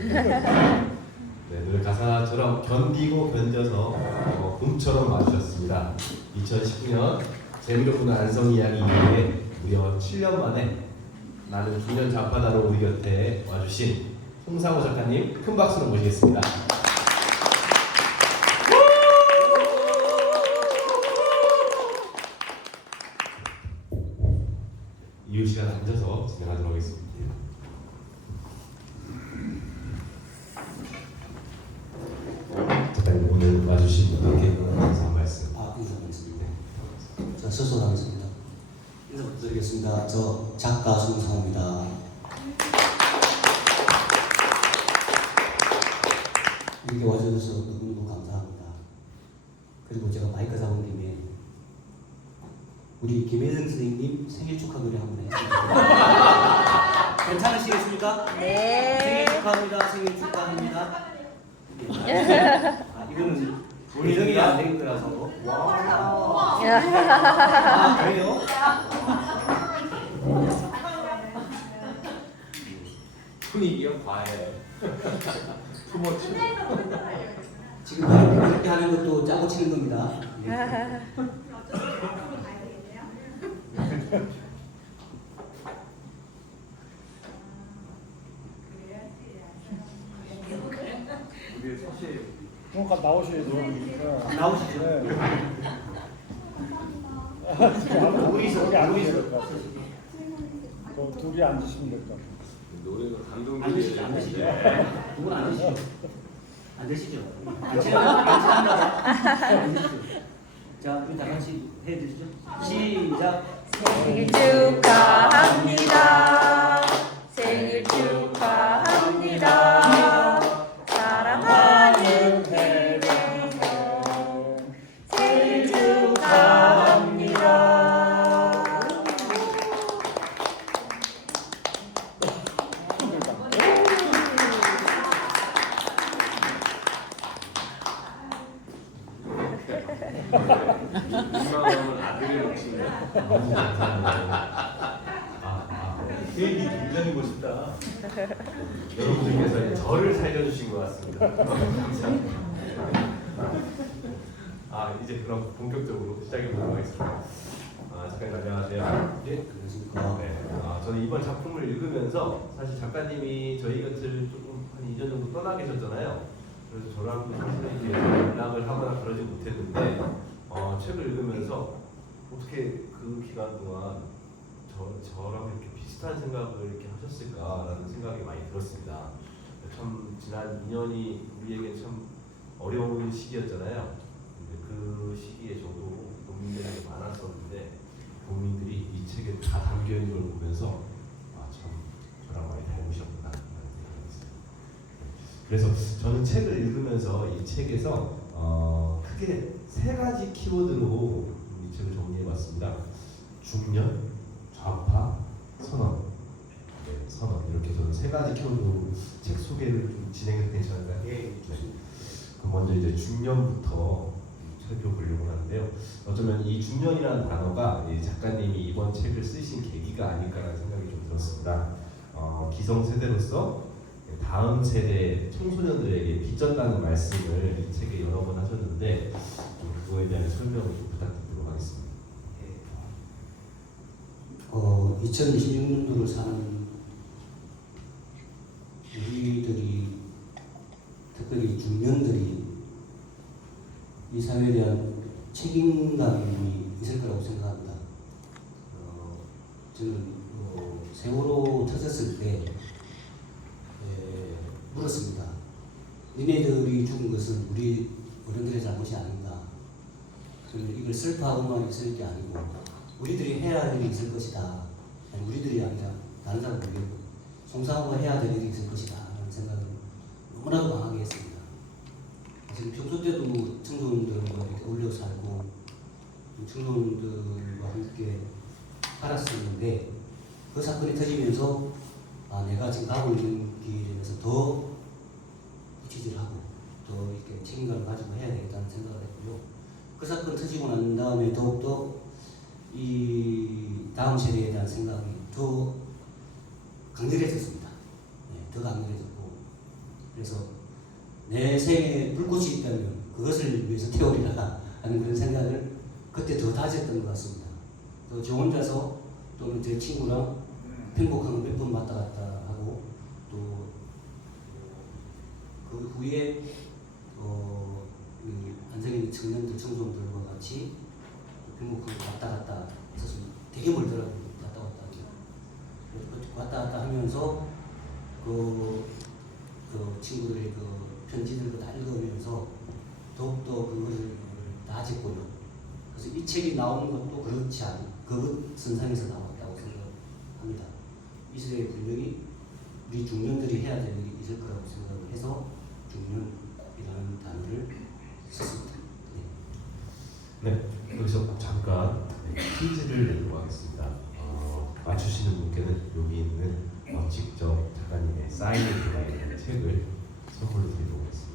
네, 노래 가사처럼 견디고 견뎌서 봄처럼 와주셨습니다. 2019년 재미롭은 안성 이야기 이후에 무려 7년 만에 나는 중년 잡바다로 우리 곁에 와주신 홍상호 작가님 큰 박수로 모시겠습니다. 이후 시간 앉아서 진행하도록 하겠습니다. 작가님 오늘 와주신 분께 인사 한 말씀. 인사드리겠습니다. 자, 서술하겠습니다. 인사 부탁드리겠습니다. 저 작가 송상호입니다. 이렇게 와주셔서 너무너무 감사합니다. 그리고 제가 마이크 잡은 김에 우리 김혜정 선생님 생일 축하 노래 한번 해주세요. 괜찮으시겠습니까? 네. 생일 축하합니다. 생일 축하합니다. 이거는 예정이 안 된 거라서. 아, 그래요? 분위기가 과해. 투머치. 지금 이렇게 하는 것도 짜고 치는 겁니다. 네. 잠깐 나오셔야죠. 나오시죠. 네. 우리 앉으셔야 될 것 같아요. 둘이 앉으시면 될 것 같아요. 노래가 앉으시죠. 감동적이에요. 앉으시죠. 누군 앉으시죠. 앉으시죠. 안 친한가 봐. 앉으시죠. 자, 우리 다 같이 해주시죠. 시작. 생일 축하합니다. 생일 축하합니다. 사랑하는 혜정 생일 축하합니다. 민망함을 아들이 놓친다. 케이크 굉장히 멋있다. 여러분들께서 저를 살려주신 것 같습니다. 감사합니다. 이제 그럼 본격적으로 시작해 보도록 하겠습니다. 작가님 안녕하세요. 네, 그렇습니까? 네, 저는 이번 작품을 읽으면서 사실 작가님이 저희 곁을 조금 한 2년 정도 떠나 계셨잖아요. 그래서 저랑 사실 이제 연락을 하거나 그러지 못했는데 책을 읽으면서 어떻게 그 기간 동안 저랑 이렇게 비슷한 생각을 이렇게 하셨을까라는 생각이 많이 들었습니다. 참 지난 2년이 우리에게 참 어려운 시기였잖아요. 근데 그 시기에 저도 고민들이 많았었는데 고민들이 이 책에 다 담겨 있는 걸 보면서 참 저랑 많이 닮으셨구나 라는 생각이 들었어요. 그래서 저는 책을 읽으면서 이 책에서 크게 3가지 키워드로 이 책을 정리해봤습니다. 중년, 좌파, 선언. 네, 선언. 이렇게 저는 3가지 키워드로 책 소개를 좀 진행해도 괜찮을까요? 예, 좋습니다. 그럼 먼저 이제 중년부터 살펴보려고 하는데요. 어쩌면 이 중년이라는 단어가 이 작가님이 이번 책을 쓰신 계기가 아닐까라는 생각이 좀 들었습니다. 기성세대로서 다음 세대 청소년들에게 빚졌다는 말씀을 이 책에 여러 번 하셨는데 그거에 대한 설명을 좀 부탁드리도록 하겠습니다. 2026년도를 사는 우리들이, 특별히 중년들이 이 사회에 대한 책임감이 있을 거라고 생각합니다. 저는 세월호 터졌을 때 물었습니다. 니네들이 죽은 것은 우리 어른들의 잘못이 아닌가. 저는 이걸 슬퍼하고만 있을 게 아니고 우리들이 해야 할 일이 있을 것이다. 아니, 우리들이 아니라 다른 사람 모르겠고 송상호가 해야 될 일이 있을 것이다 라는 생각을 너무나도 강하게 했습니다. 지금 평소 때도 청소년들과 이렇게 어울려 살고 청소년들과 함께 살았었는데 그 사건이 터지면서 내가 지금 가고 있는 길에 대해서 더 부치질하고 더 이렇게 책임감을 가지고 해야 되겠다는 생각을 했고요. 그 사건 터지고 난 다음에 더욱더 이 다음 세대에 대한 생각이 더 강렬해졌습니다. 네, 더 강렬해졌고 그래서 내 생에 불꽃이 있다면 그것을 위해서 태우리라 하는 그런 생각을 그때 더 다졌던 것 같습니다. 또 저 혼자서 또는 제 친구랑 행복한 몇 번 왔다 갔다 하고 또 그 후에 안성에 있는 청년들 청소년들과 같이 행복한 왔다 갔다 해서 되게 멀더라고요. 왔다 갔다 하기. 그래서 왔다 갔다 하면서 그 친구들의 그 편지들도 다 읽으면서 더욱더 그것을 나아졌고요. 그래서 이 책이 나오는 것도 그렇지 않은 그 선상에서 나왔다고 생각합니다. 이 시대에 분명히 우리 중년들이 해야 될 일이 있을 거라고 생각을 해서 중년이라는 단어를 썼습니다. 네, 여기서 잠깐 퀴즈를 내도록 하겠습니다. 맞추시는 분께는 여기 있는 직접 작가님의 사인을 들어가 있는 책을 선물로 드리도록 하겠습니다.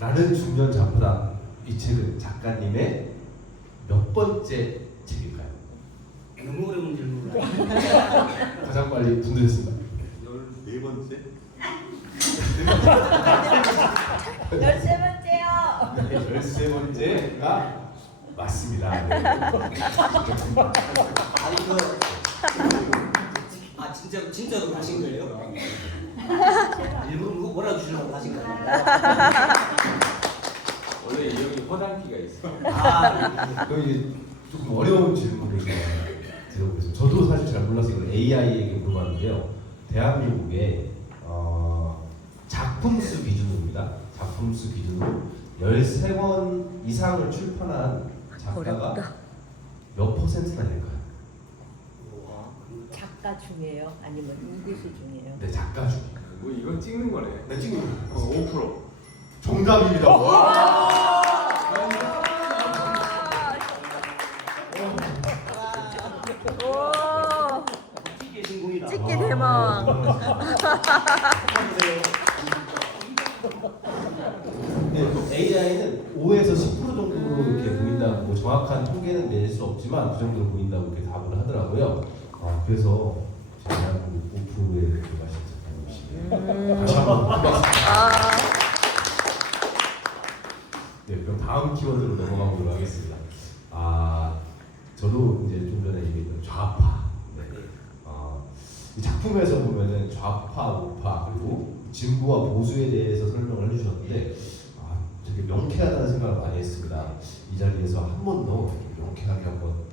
나는 중년 좌파다. 이 책은 작가님의 몇 번째 책일까요? 너무 어려운 질문을 가장 빨리 분들했습니다. 14번째? 13번째요. 13번째가 맞습니다. 네. 아니 진짜로 하신 거예요? 일부러 뭐라고 주려고 하신 거예요? 원래 이 형이 허당기가 있어. 그럼 이제 조금 어려운 질문을 드려보겠습니다. 저도 사실 잘 몰라서 이걸 AI에게 물어봤는데요. 대한민국의 작품 수 기준입니다. 작품 수 기준으로 13권 이상을 출판한 작가가 몇 퍼센트나 될까요? 작가 중이에요? 아니면 인구수 중이에요? 네, 작가 중. 뭐 이건 찍는 거네. 네, 지금 5%. 정답입니다. 오, 찍기 신공이다. 찍기 대박. 네, AI는 5에서 10% 정도 이렇게 보인다고, 뭐 정확한 통계는 낼 수 없지만 그 정도로 보인다고 이렇게 답을 하더라고요. 그래서 대한민국 5%에 들어가신 작가님이시네요. 다시 한번 반갑습니다. 네, 그럼 다음 키워드로 넘어가 보도록 하겠습니다. 저도 이제 좀 전에 얘기했던 좌파. 네. 이 작품에서 보면은 좌파, 우파 그리고 진보와 보수에 대해서 설명을 해주셨는데 되게 명쾌하다는 생각을 많이 했습니다. 이 자리에서 한 번 더 명쾌하게 한번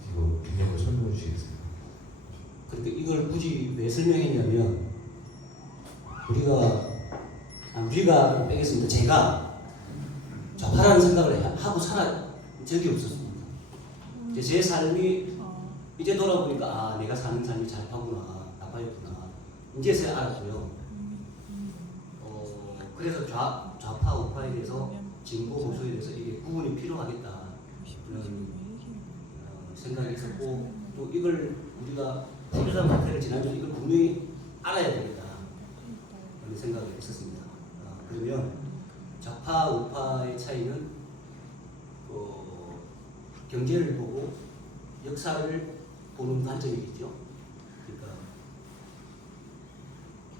지금 균형을 설명해 주시겠습니까? 그러니까 이걸 굳이 왜 설명했냐면 우리가 빼겠습니다. 제가 좌파라는 생각을 하고 살아 적이 없었습니다. 이제 제 삶이 이제 돌아보니까 내가 사는 삶이 좌파구나, 나빠였구나. 이제서야 알았고요. 그래서 좌파, 우파에 대해서 진보, 보수에 대해서 이게 구분이 필요하겠다 이런 생각이 있었고 또 이걸 우리가 세계사 마태를 지난주에 이걸 분명히 알아야 되겠다 이런 생각을 했었습니다. 그러면 좌파, 우파의 차이는 경제를 보고 역사를 보는 관점이겠죠. 그러니까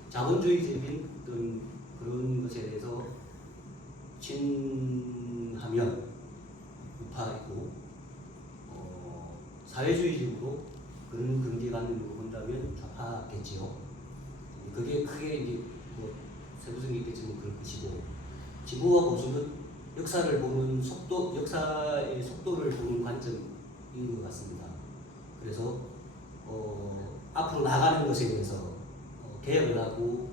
자본주의적인 그런 것에 대해서 친하면 우파이고 사회주의적으로 그런 경제관념으로 본다면 좌파겠지요. 그게 크게 이제 뭐 세부적인 있겠지만 그럴 것이고 진보와 보수는 역사를 보는 속도, 역사의 속도를 보는 관점인 것 같습니다. 그래서 앞으로 나가는 것에 대해서 개혁을 하고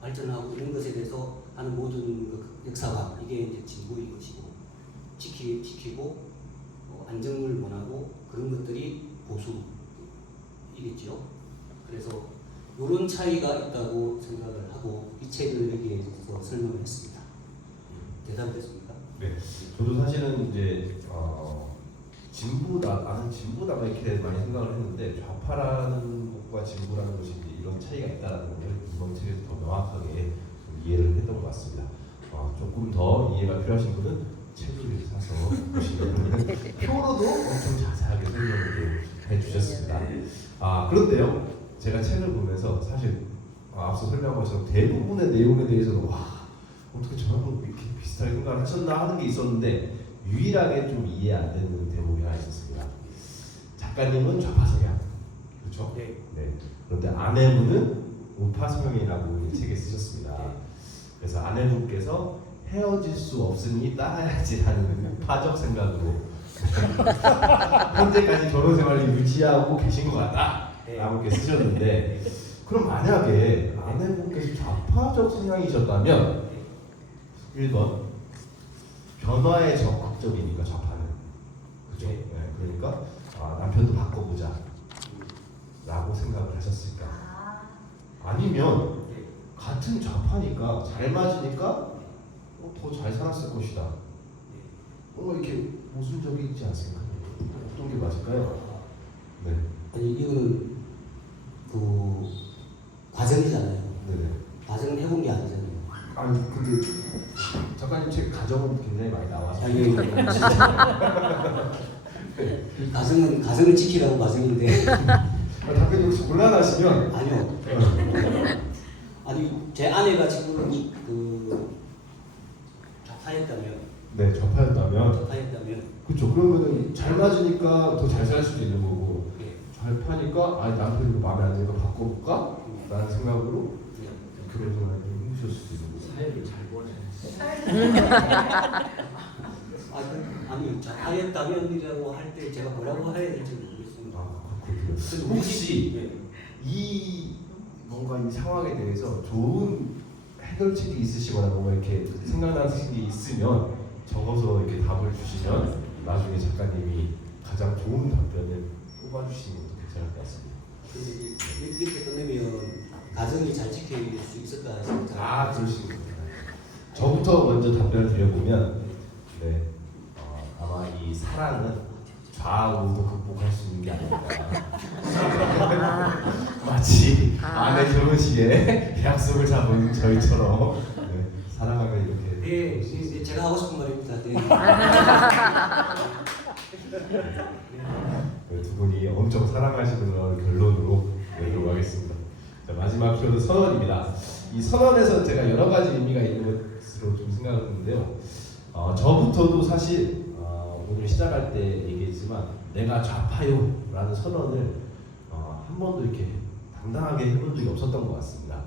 발전하고 이런 것에 대해서 하는 모든 그 역사관 이게 이제 진보인 것이고 지키고 안정을 원하고 그런 것들이 보수이겠죠. 그래서 이런 차이가 있다고 생각을 하고 이 책을 여기에 대해서 설명을 했습니다. 대답됐습니까? 네, 저도 사실은 이제 진보다, 나는 진보다 이렇게 많이 생각을 했는데 좌파라는 것과 진보라는 것이 이제 이런 차이가 있다는 것을 이번 책에서 더 명확하게 좀 이해를 했던 것 같습니다. 조금 더 이해가 필요하신 분은 책을 사서 보시면 표로도 엄청 자세하게 설명을 해주셨습니다. 그런데요, 제가 책을 보면서 사실 앞서 설명한 것처럼 대부분의 내용에 대해서는 와 어떻게 저런 이렇게 비슷하게 생각을 하셨나 하는 게 있었는데 유일하게 좀 이해 안 되는 대목이 하나 있었습니다. 작가님은 좌파 성향, 그렇죠? 네. 네. 그런데 아내분은 우파 성향이라고 이 책에 쓰셨습니다. 그래서 아내분께서 헤어질 수 없으니 따라야지 하는 우파적 생각으로 현재까지 결혼 생활을 유지하고 계신 것 같다라고 이렇게 쓰셨는데 그럼 만약에 아내분께서 좌파적 성향이셨다면 1번 변화에 적극적이니까 좌파는 그죠? 네. 그러니까 남편도 바꿔보자 라고 생각을 하셨을까? 아니면 같은 좌파니까 잘 맞으니까 더 잘 살았을 것이다. 뭔가 이렇게 모순적이 있지 않습니까? 어떤 게 맞을까요? 네. 아니 이거는 그 과정이잖아요. 네네. 과정을 해본 게 아니잖아요. 아니 근데 작가님 책 가정은 굉장히 많이 나와서 아니 이 가정을 지키라고 과정인데 답변이 혹시 곤란하시면 아니요. 아니 제 아내가 지금 그 좌파였다면 네 좌파였다면 그렇죠. 그러면은 잘 맞으니까 더 잘 살 수도 있는 거고 예. 좌파니까 남편이 이거 마음에 안 드니까 바꿔볼까? 라는 생각으로 결혼을 힘드실 수도 있는 거고 사회를 잘 보내. 아니 좌파였다면이라고 할 때 제가 뭐라고 해야 될지 모르겠습니다. 그렇군요. 혹시 이 뭔가 이 상황에 대해서 좋은 해결책이 있으시거나 뭔가 이렇게 생각나는 게 있으면 적어서 이렇게 답을 주시면 나중에 작가님이 가장 좋은 답변을 뽑아주시는 것도 괜찮을 것 같습니다. 이렇게 끝내면 가정이 잘 지킬 수 있을까 싶어요. 그러시군요. 저부터 먼저 답변을 드려보면 네, 아마 이 사랑은 좌우도 극복할 수 있는 게 아닐까. 마치 아내 결혼식에 약속을 잡은 저희처럼 네, 사랑하면 이렇게. 네, 제가 하고 싶은 말입니다. 네. 두 분이 엄청 사랑하시는 걸 결론으로 내도록 하겠습니다. 자, 마지막 키워드 선언입니다. 이 선언에서 제가 여러 가지 의미가 있는 것으로 좀 생각했는데요. 저부터도 사실 오늘 시작할 때 얘기했지만 내가 좌파요라는 선언을 한 번도 이렇게 당당하게 해본 적이 없었던 것 같습니다.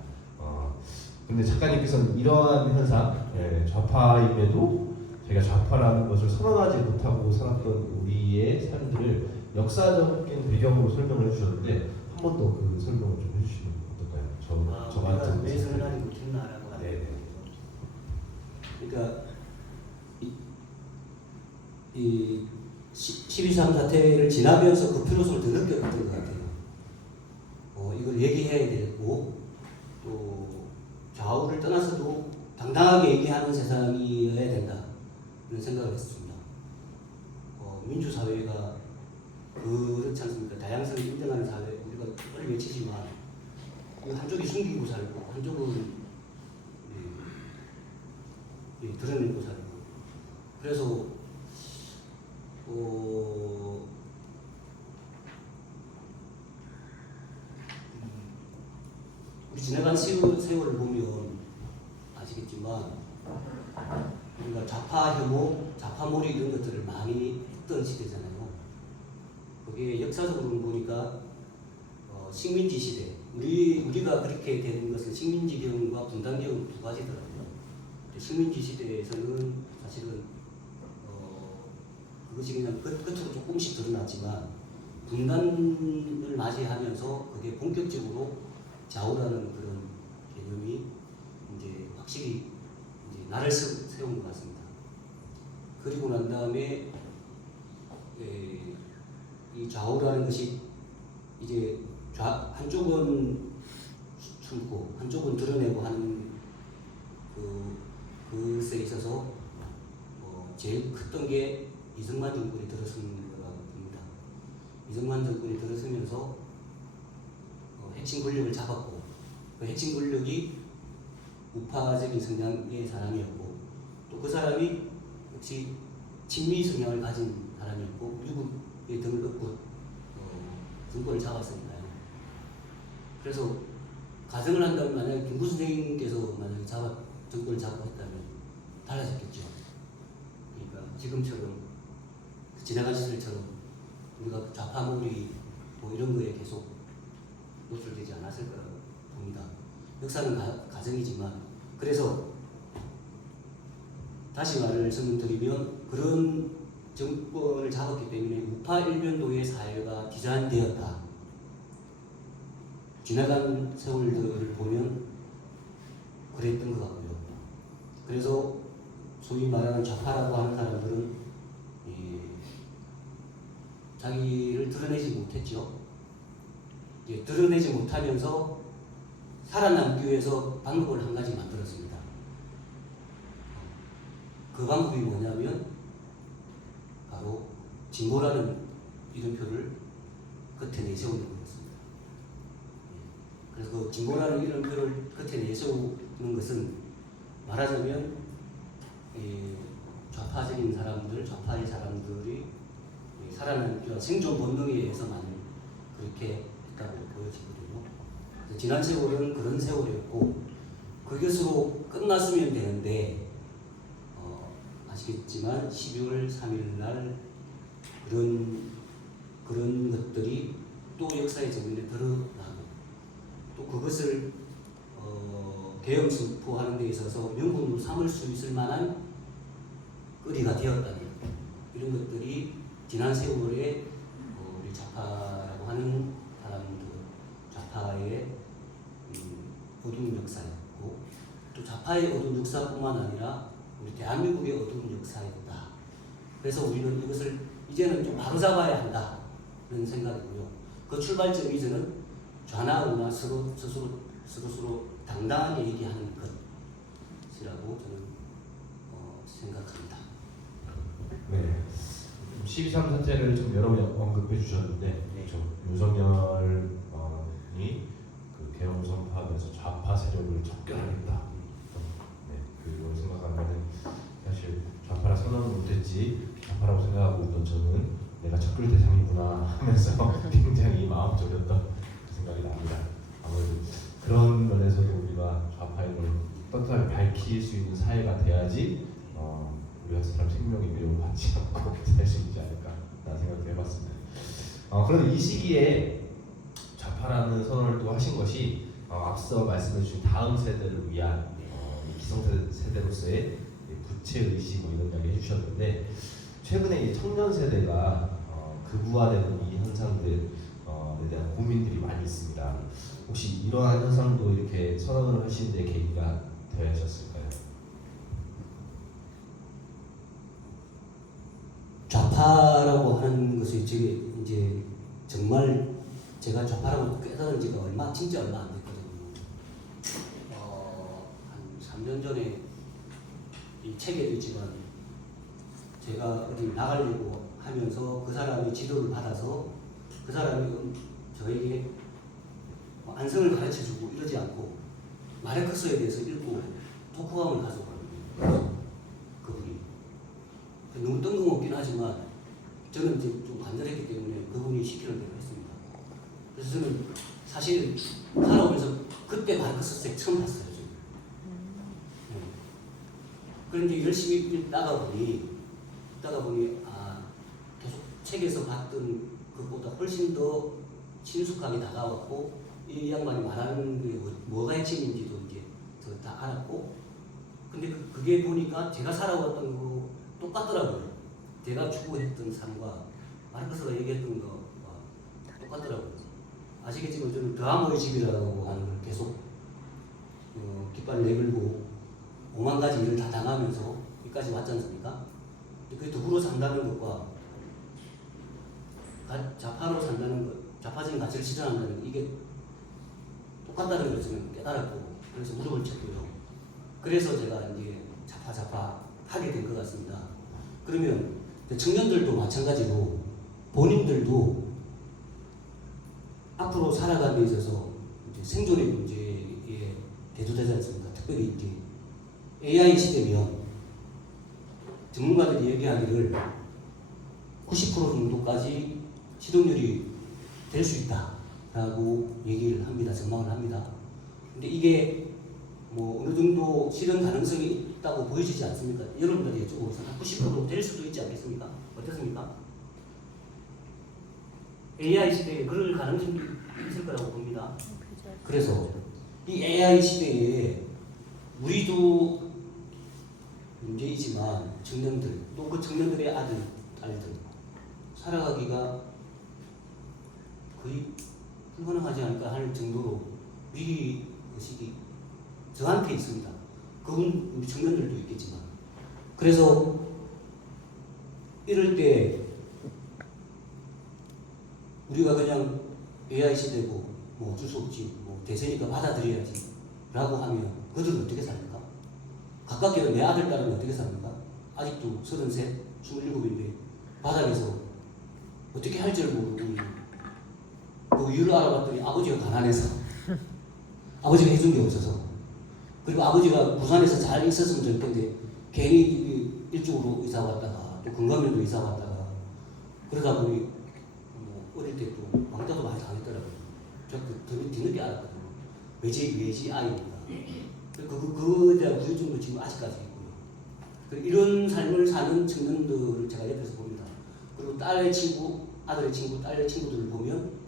근데 작가님께서는 이러한 현상, 좌파임에도 제가 좌파라는 것을 선언하지 못하고 살았던 우리의 삶들을 역사적인 배경으로 설명을 해주셨는데 한 번 더 그 설명을 좀 해주시면 어떨까요? 저 같은 왜 선언하지 못했나라고 하는 네. 그러니까 이 12.3 사태를 지나면서 그 필요성을 더 느꼈던 것 같아요. 이걸 얘기해야 되고 또 좌우를 떠나서도 당당하게 얘기하는 세상이어야 된다 이런 생각을 했습니다. 민주사회가 그렇지 않습니까? 다양성을 인정하는 사회 우리가 빨리 외치지만 한쪽이 숨기고 살고 한쪽은 드러내고 살고 그래서 우리 지나간 세월을 보면 아시겠지만 우리가 좌파 혐오, 좌파몰이 이런 것들을 많이 했던 시대잖아요. 그게 역사적으로 보니까 식민지 시대 우리가 그렇게 되는 것은 식민지경과 분단경 두 가지더라고요. 식민지 시대에서는 사실은 그것이 그냥 겉으로 조금씩 드러났지만 분단을 맞이하면서 그게 본격적으로 좌우라는 그런 개념이 이제 확실히 이제 날을 세운 것 같습니다. 그리고 난 다음에 이 좌우라는 것이 이제 한쪽은 숨고 한쪽은 드러내고 하는 그것에 있어서 제일 컸던 게 이승만 정권이 들어선 거라고 봅니다. 이승만 정권이 들어서면서 핵심 권력을 잡았고 그 핵심 권력이 우파적인 성향의 사람이었고 또 그 사람이 역시 친미 성향을 가진 사람이었고 미국의 등을 업고 정권을 잡았으니까요. 그래서 가정을 한다면 만약에 김구 선생님께서 만약에 정권을 잡고 했다면 달라졌겠죠. 그러니까 지금처럼 지나간 시절처럼 우리가 좌파몰이 뭐 이런 거에 계속 노출되지 않았을 거라고 봅니다. 역사는 가정이지만 그래서 다시 말을 설명드리면 그런 정권을 잡았기 때문에 우파 일변도의 사회가 디자인되었다. 지나간 세월들을 보면 그랬던 것 같고요. 그래서 소위 말하는 좌파라고 하는 사람들은 자기를 드러내지 못했죠. 드러내지 못하면서 살아남기 위해서 방법을 한 가지 만들었습니다. 그 방법이 뭐냐면 바로 진보라는 이름표를 끝에 내세우는 거였습니다. 그래서 그 진보라는 이름표를 끝에 내세우는 것은 말하자면 좌파적인 사람들, 좌파의 사람들이 살아남기 위한 생존 본능에 의해서만 그렇게 했다고 보여지거든요. 지난 세월은 그런 세월이었고 그것으로 끝났으면 되는데 아시겠지만 12월 3일 날 그런 것들이 또 역사의 정면에 드러나고 또 그것을 계엄 선포하는 데 있어서 명분으로 삼을 수 있을 만한 거리가 되었다는 이런 것들이 지난 세월에 우리 좌파라고 하는 사람들, 좌파의 어두운 역사였고 또 좌파의 어두운 역사뿐만 아니라 우리 대한민국의 어두운 역사였다. 그래서 우리는 이것을 이제는 좀 바로잡아야 한다 그런 생각이고요. 그 출발점이 저는 좌나 우나 스스로 당당하게 얘기하는 것이라고 저는 생각합니다. 네. 12.3 사태를 좀 여러 번 언급해 주셨는데 그렇죠. 윤석열이 그 계엄 선포하면서 좌파 세력을 척결하겠다. 네, 그걸 생각하면은 사실 좌파라 선언을 못했지 좌파라고 생각하고 있던 저는 내가 척결 대상이구나 하면서 굉장히 마음 졸였던 생각이 납니다. 아무래도 그런 면에서도 우리가 좌파의 걸 떳떳하게 밝힐 수 있는 사회가 돼야지 우리 같은 사람 생명이 위협받지 않고 살 수 있지 않을까 라는 생각도 해봤습니다. 그런데 이 시기에 좌파라는 선언을 또 하신 것이 앞서 말씀해주신 다음 세대를 위한 기성세대로서의 부채의식 뭐 이런 이야기 해주셨는데 최근에 이 청년 세대가 극우화되는 이 현상들에 대한 고민들이 많이 있습니다. 혹시 이러한 현상도 이렇게 선언을 하신 데 계기가 되셨을까요? 좌파라고 하는 것이 이제 정말 제가 좌파라고 깨달은 지가 진짜 얼마 안 됐거든요. 한 3년 전에 이 책에도 있지만 제가 어디 나가려고 하면서 그 사람이 지도를 받아서 그 사람이 저에게 안성을 가르쳐주고 이러지 않고 마르크스에 대해서 읽고 독후감을 가져가거든요. 그분이 너무 뜬금없긴 하지만 저는 이제 좀 간절했기 때문에 그분이 시키는 대로 했습니다. 그래서 저는 사실 살아오면서 그때 마르크스 책 처음 봤어요. 그런데 열심히 읽다가 보니 계속 책에서 봤던 것보다 훨씬 더 친숙하게 다가왔고 이 양반이 말하는 게 뭐가 핵심인지도 이제 다 알았고 근데 그게 보니까 제가 살아왔던 거 똑같더라고요. 제가 추구했던 삶과 마르크스가 얘기했던 거와 똑같더라고요. 아시겠지만 저는 드하모의 집이라고 하는 걸 계속 깃발 내밀고 5만 가지 일을 다 당하면서 여기까지 왔지 않습니까? 그게 더불어 산다는 것과 좌파로 산다는 것, 좌파적인 가치를 실현한다는 것 이게 똑같다는 걸 저는 깨달았고 그래서 무릎을 쳤고요. 그래서 제가 이제 좌파 하게 된 것 같습니다. 그러면 청년들도 마찬가지로 본인들도 앞으로 살아가는 데 있어서 이제 생존의 문제에 대두되지 않습니까? 특별히 이제 AI 시대면 전문가들이 얘기하기를 90% 정도까지 실업률이 될 수 있다라고 얘기를 합니다. 전망을 합니다. 근데 이게 뭐 어느 정도 실현 가능성이 있다고 보여지지 않습니까? 여러분들이 좀 90%될 수도 있지 않겠습니까? 어떻습니까? AI 시대에 그럴 가능성이 있을 거라고 봅니다. 그래서 이 AI 시대에 우리도 문제이지만 청년들 또 그 청년들의 아들, 딸들 살아가기가 거의 불가능하지 않을까 하는 정도로 위기 의식이 저한테 있습니다. 그건 우리 청년들도 있겠지만 그래서 이럴 때 우리가 그냥 AI 시대고 뭐 어쩔 수 없지 뭐 대세니까 받아들여야지 라고 하면 그들은 어떻게 삽니까? 가깝게도 내 아들 딸은 어떻게 삽니까? 아직도 33, 27인데 바닥에서 어떻게 할 줄 모르고 그 이유를 알아봤더니 아버지가 가난해서 아버지가 해준 게 없어서 그리고 아버지가 부산에서 잘 있었으면 될 텐데 괜히 일찍으로 이사 왔다가 또 건강면도 이사 왔다가 그러다 보니 뭐 어릴 때 또 왕따도 많이 당했더라고요. 저그 뒤늦게 알았거든요. 외지 아이입니다. 그거에 대한 후유증도 지금 아직까지 있고요. 이런 삶을 사는 청년들을 제가 옆에서 봅니다. 그리고 딸의 친구, 아들의 친구, 딸의 친구들을 보면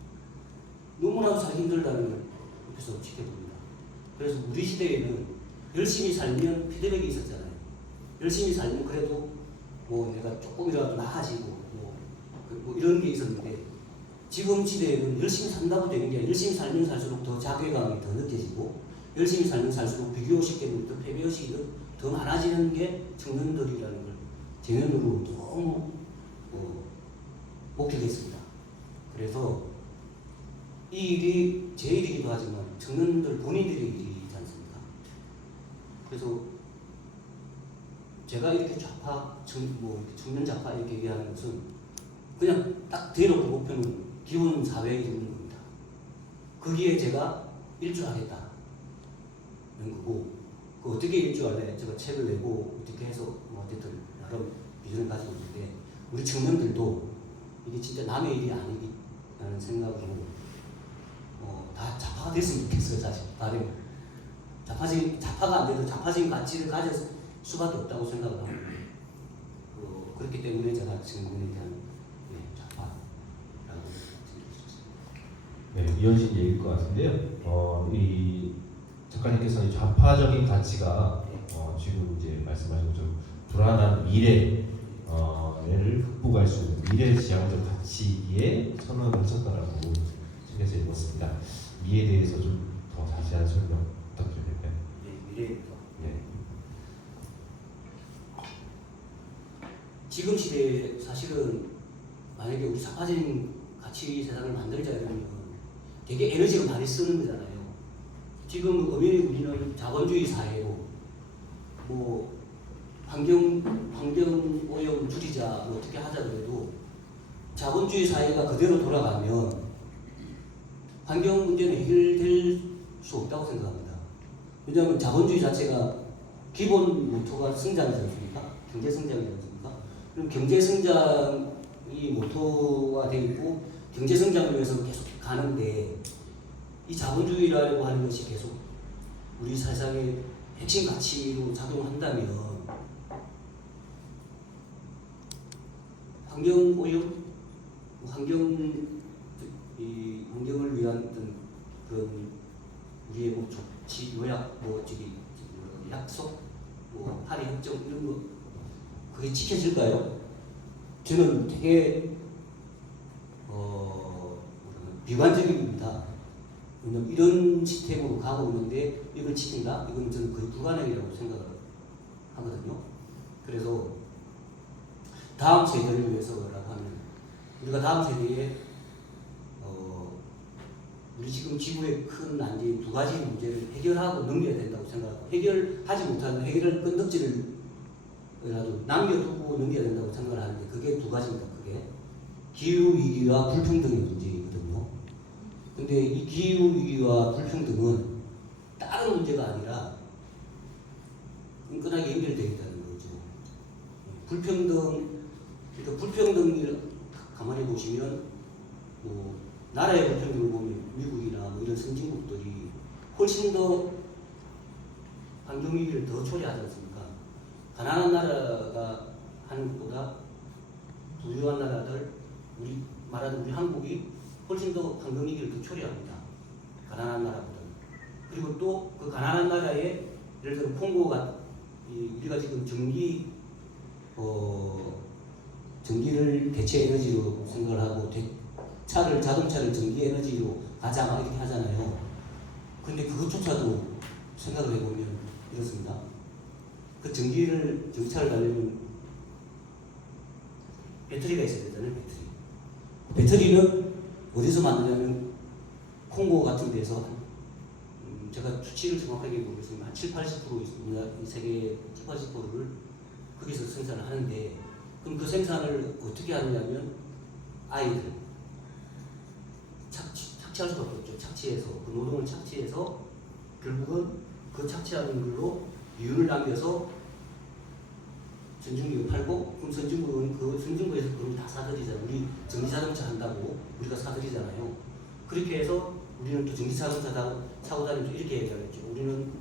너무나도 살기 힘들다는 걸 옆에서 지켜봅니다. 그래서 우리 시대에는 열심히 살면 피드백이 있었잖아요. 열심히 살면 그래도 뭐 내가 조금이라도 나아지고 뭐 이런 게 있었는데 지금 시대에는 열심히 산다고 되는 게 아니라 열심히 살면 살수록 더 자괴감이 더 느껴지고 열심히 살면 살수록 비교의식이 더 패배의식이 더 많아지는 게 청년들이라는 걸 제 눈으로 너무 목격했습니다. 그래서 이 일이 제 일이기도 하지만 청년들 본인들의 일이지 않습니까? 그래서 제가 이렇게 청년 좌파 이렇게 얘기하는 것은 그냥 딱 대놓고 목표는 기본 사회에 있는 겁니다. 거기에 제가 일조하겠다 는 거고 그 어떻게 일조할래? 제가 책을 내고 어떻게 해서 뭐 어쨌든 여러 비전을 가지고 있는데 우리 청년들도 이게 진짜 남의 일이 아니라는 생각으로 다 좌파가 됐으면 좋겠어요. 사실 바람은 좌파가 안 돼도 좌파적인 가치를 가질 수밖에 없다고 생각을 하고 그렇기 때문에 제가 청년에 대한 좌파라고 생각했습니다. 네, 이어진 얘기일 것 같은데요. 이 작가님께서 이 좌파적인 가치가 지금 이제 말씀하신 것처럼 불안한 미래를 극복할 수 있는 미래지향적 가치에 선언을 하셨다라고 책에서 읽었습니다. 이에 대해서 좀 더 자세한 설명 부탁드릴까요? 네, 미래에서. 네. 지금 시대에 사실은 만약에 우리 좌파적인 가치 세상을 만들자 이러면 되게 에너지를 많이 쓰는 거잖아요. 지금 엄연히 우리는 자본주의 사회고 뭐 환경 오염 줄이자 뭐 어떻게 하자 그래도 자본주의 사회가 그대로 돌아가면 환경 문제는 해결될 수 없다고 생각합니다. 왜냐하면 자본주의 자체가 기본 모토가 성장이지 않습니까? 경제 성장이지 않습니까? 그럼 경제 성장이 모토가 되어 있고 경제 성장을 위해서 계속 가는데 이 자본주의라고 하는 것이 계속 우리 세상의 핵심 가치로 작용한다면 환경 오염, 환경을 위한 어떤 그런 우리의 뭐 조치, 요약, 약속, 파리 협정 이런 거 그게 지켜질까요? 저는 되게 비관적입니다. 왜냐면 이런 시스템으로 가고 있는데 이걸 지킨다? 이건 저는 거의 불가능이라고 생각을 하거든요. 그래서 다음 세대를 위해서라고 하면 우리가 다음 세대에 우리 지금 지구의 큰 난제인 두 가지 문제를 해결하고 넘겨야 된다고 생각하고 해결하지 못하는 해결할 건덕지를라도 남겨두고 넘겨야 된다고 생각을 하는데 그게 두 가지입니다. 그게 기후위기와 불평등의 문제이거든요. 근데 이 기후위기와 불평등은 다른 문제가 아니라 끈끈하게 연결되어 있다는 거죠. 그러니까 불평등을 가만히 보시면 나라의 불평등을 보면 미국이나 뭐 이런 선진국들이 훨씬 더 환경 위기를 더 초래하지 않습니까? 가난한 나라가 한국보다 부유한 나라들, 우리 말하는 우리 한국이 훨씬 더 환경 위기를 더 초래합니다. 가난한 나라보다. 그리고 또 그 가난한 나라에 예를 들어 콩고가 우리가 지금 전기를 대체 에너지로 생각을 하고 자동차를 전기 에너지로 가자 막 이렇게 하잖아요. 근데 그것조차도 생각을 해보면 이렇습니다. 그 전기차를 달려면 배터리가 있어야 되잖아요. 배터리는 어디서 만드냐면 콩고 같은 데서 제가 수치를 정확하게 모르겠습니다. 한 7, 80% 있습니다. 세계 7, 80%를 거기서 생산을 하는데, 그럼 그 생산을 어떻게 하느냐면 아이들 착취할 수밖에 없죠. 착취해서 그 노동을 착취해서 결국은 그 착취하는 걸로 비율을 남겨서 선진국에 팔고, 그럼 선진국은 그 선진국에서 그걸 다 사들이잖아요. 우리 전기자동차 한다고 우리가 사들이잖아요. 그렇게 해서 우리는 또 전기자동차 사고 다니면서 이렇게 얘기하겠죠. 우리는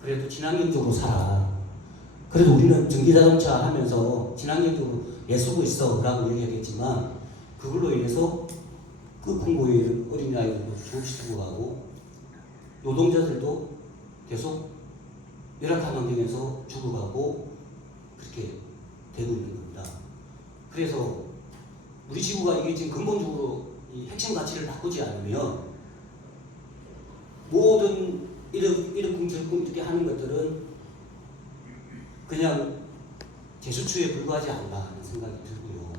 그래도 친환경적으로 살아. 그래도 우리는 전기자동차 하면서 친환경적으로 애쓰고 있어 라고 얘기하겠지만, 그걸로 인해서 그 콩고에 있는 어린아이들도 수업시키고 가고 노동자들도 계속 열악한 환경에서 죽어가고 그렇게 되고 있는 겁니다. 그래서 우리 지구가 이게 지금 근본적으로 이 핵심 가치를 바꾸지 않으면 모든 이러쿵저러쿵 이렇게 하는 것들은 그냥 제수추에 불과하지 않나 하는 생각이 들고요.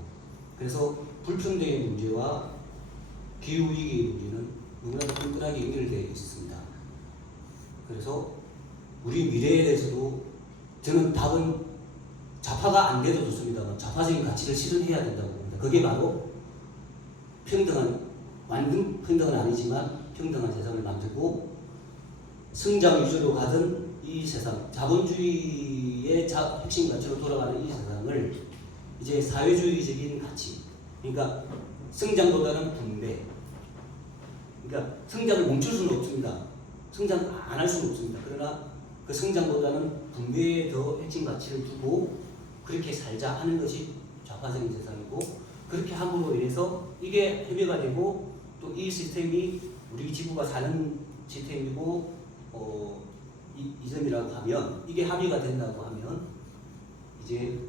그래서 불평등의 문제와 기후위기의 문제는 너무나도 끈끈하게 연결되어 있습니다. 그래서 우리 미래에 대해서도 저는 답은 좌파가 안 돼도 좋습니다만 좌파적인 가치를 실현해야 된다고 봅니다. 그게 바로 완전 평등은 아니지만 평등한 세상을 만들고 성장 위주로 가던 이 세상, 자본주의의 핵심 가치로 돌아가는 이 세상을 이제 사회주의적인 가치, 그러니까 성장보다는 분배, 그러니까 성장을 멈출 수는 없습니다. 성장 안 할 수는 없습니다. 그러나 그 성장보다는 분배에 더 핵심 가치를 두고 그렇게 살자 하는 것이 좌파적인 세상이고, 그렇게 함으로 인해서 이게 협의가 되고 또 이 시스템이 우리 지구가 사는 시스템이고 이점이라고 하면, 이게 합의가 된다고 하면 이제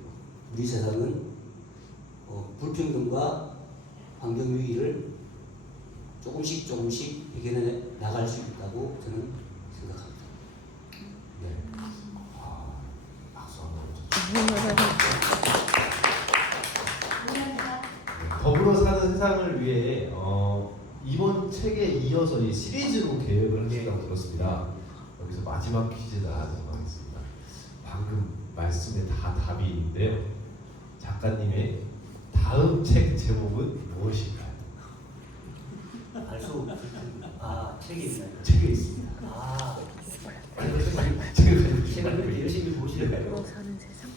우리 세상은 불평등과 환경 위기를 조금씩 해결해 나갈 수 있다고 저는 생각합니다. 네. 박수 한번 네, 더불어 사는 세상을 위해 이번 책에 이어서 이 시리즈로 계획을 한다고 들었습니다. 여기서 마지막 퀴즈를 하도록 하겠습니다. 방금 말씀에 다 답이 있는데요. 작가님의 다음 책 제목은 무엇일까요? 알 수 없을 텐데. 책이 있나요? 책에 있습니다. 제가 그렇게 열심히 보시니까요. 더불어 사는 세상?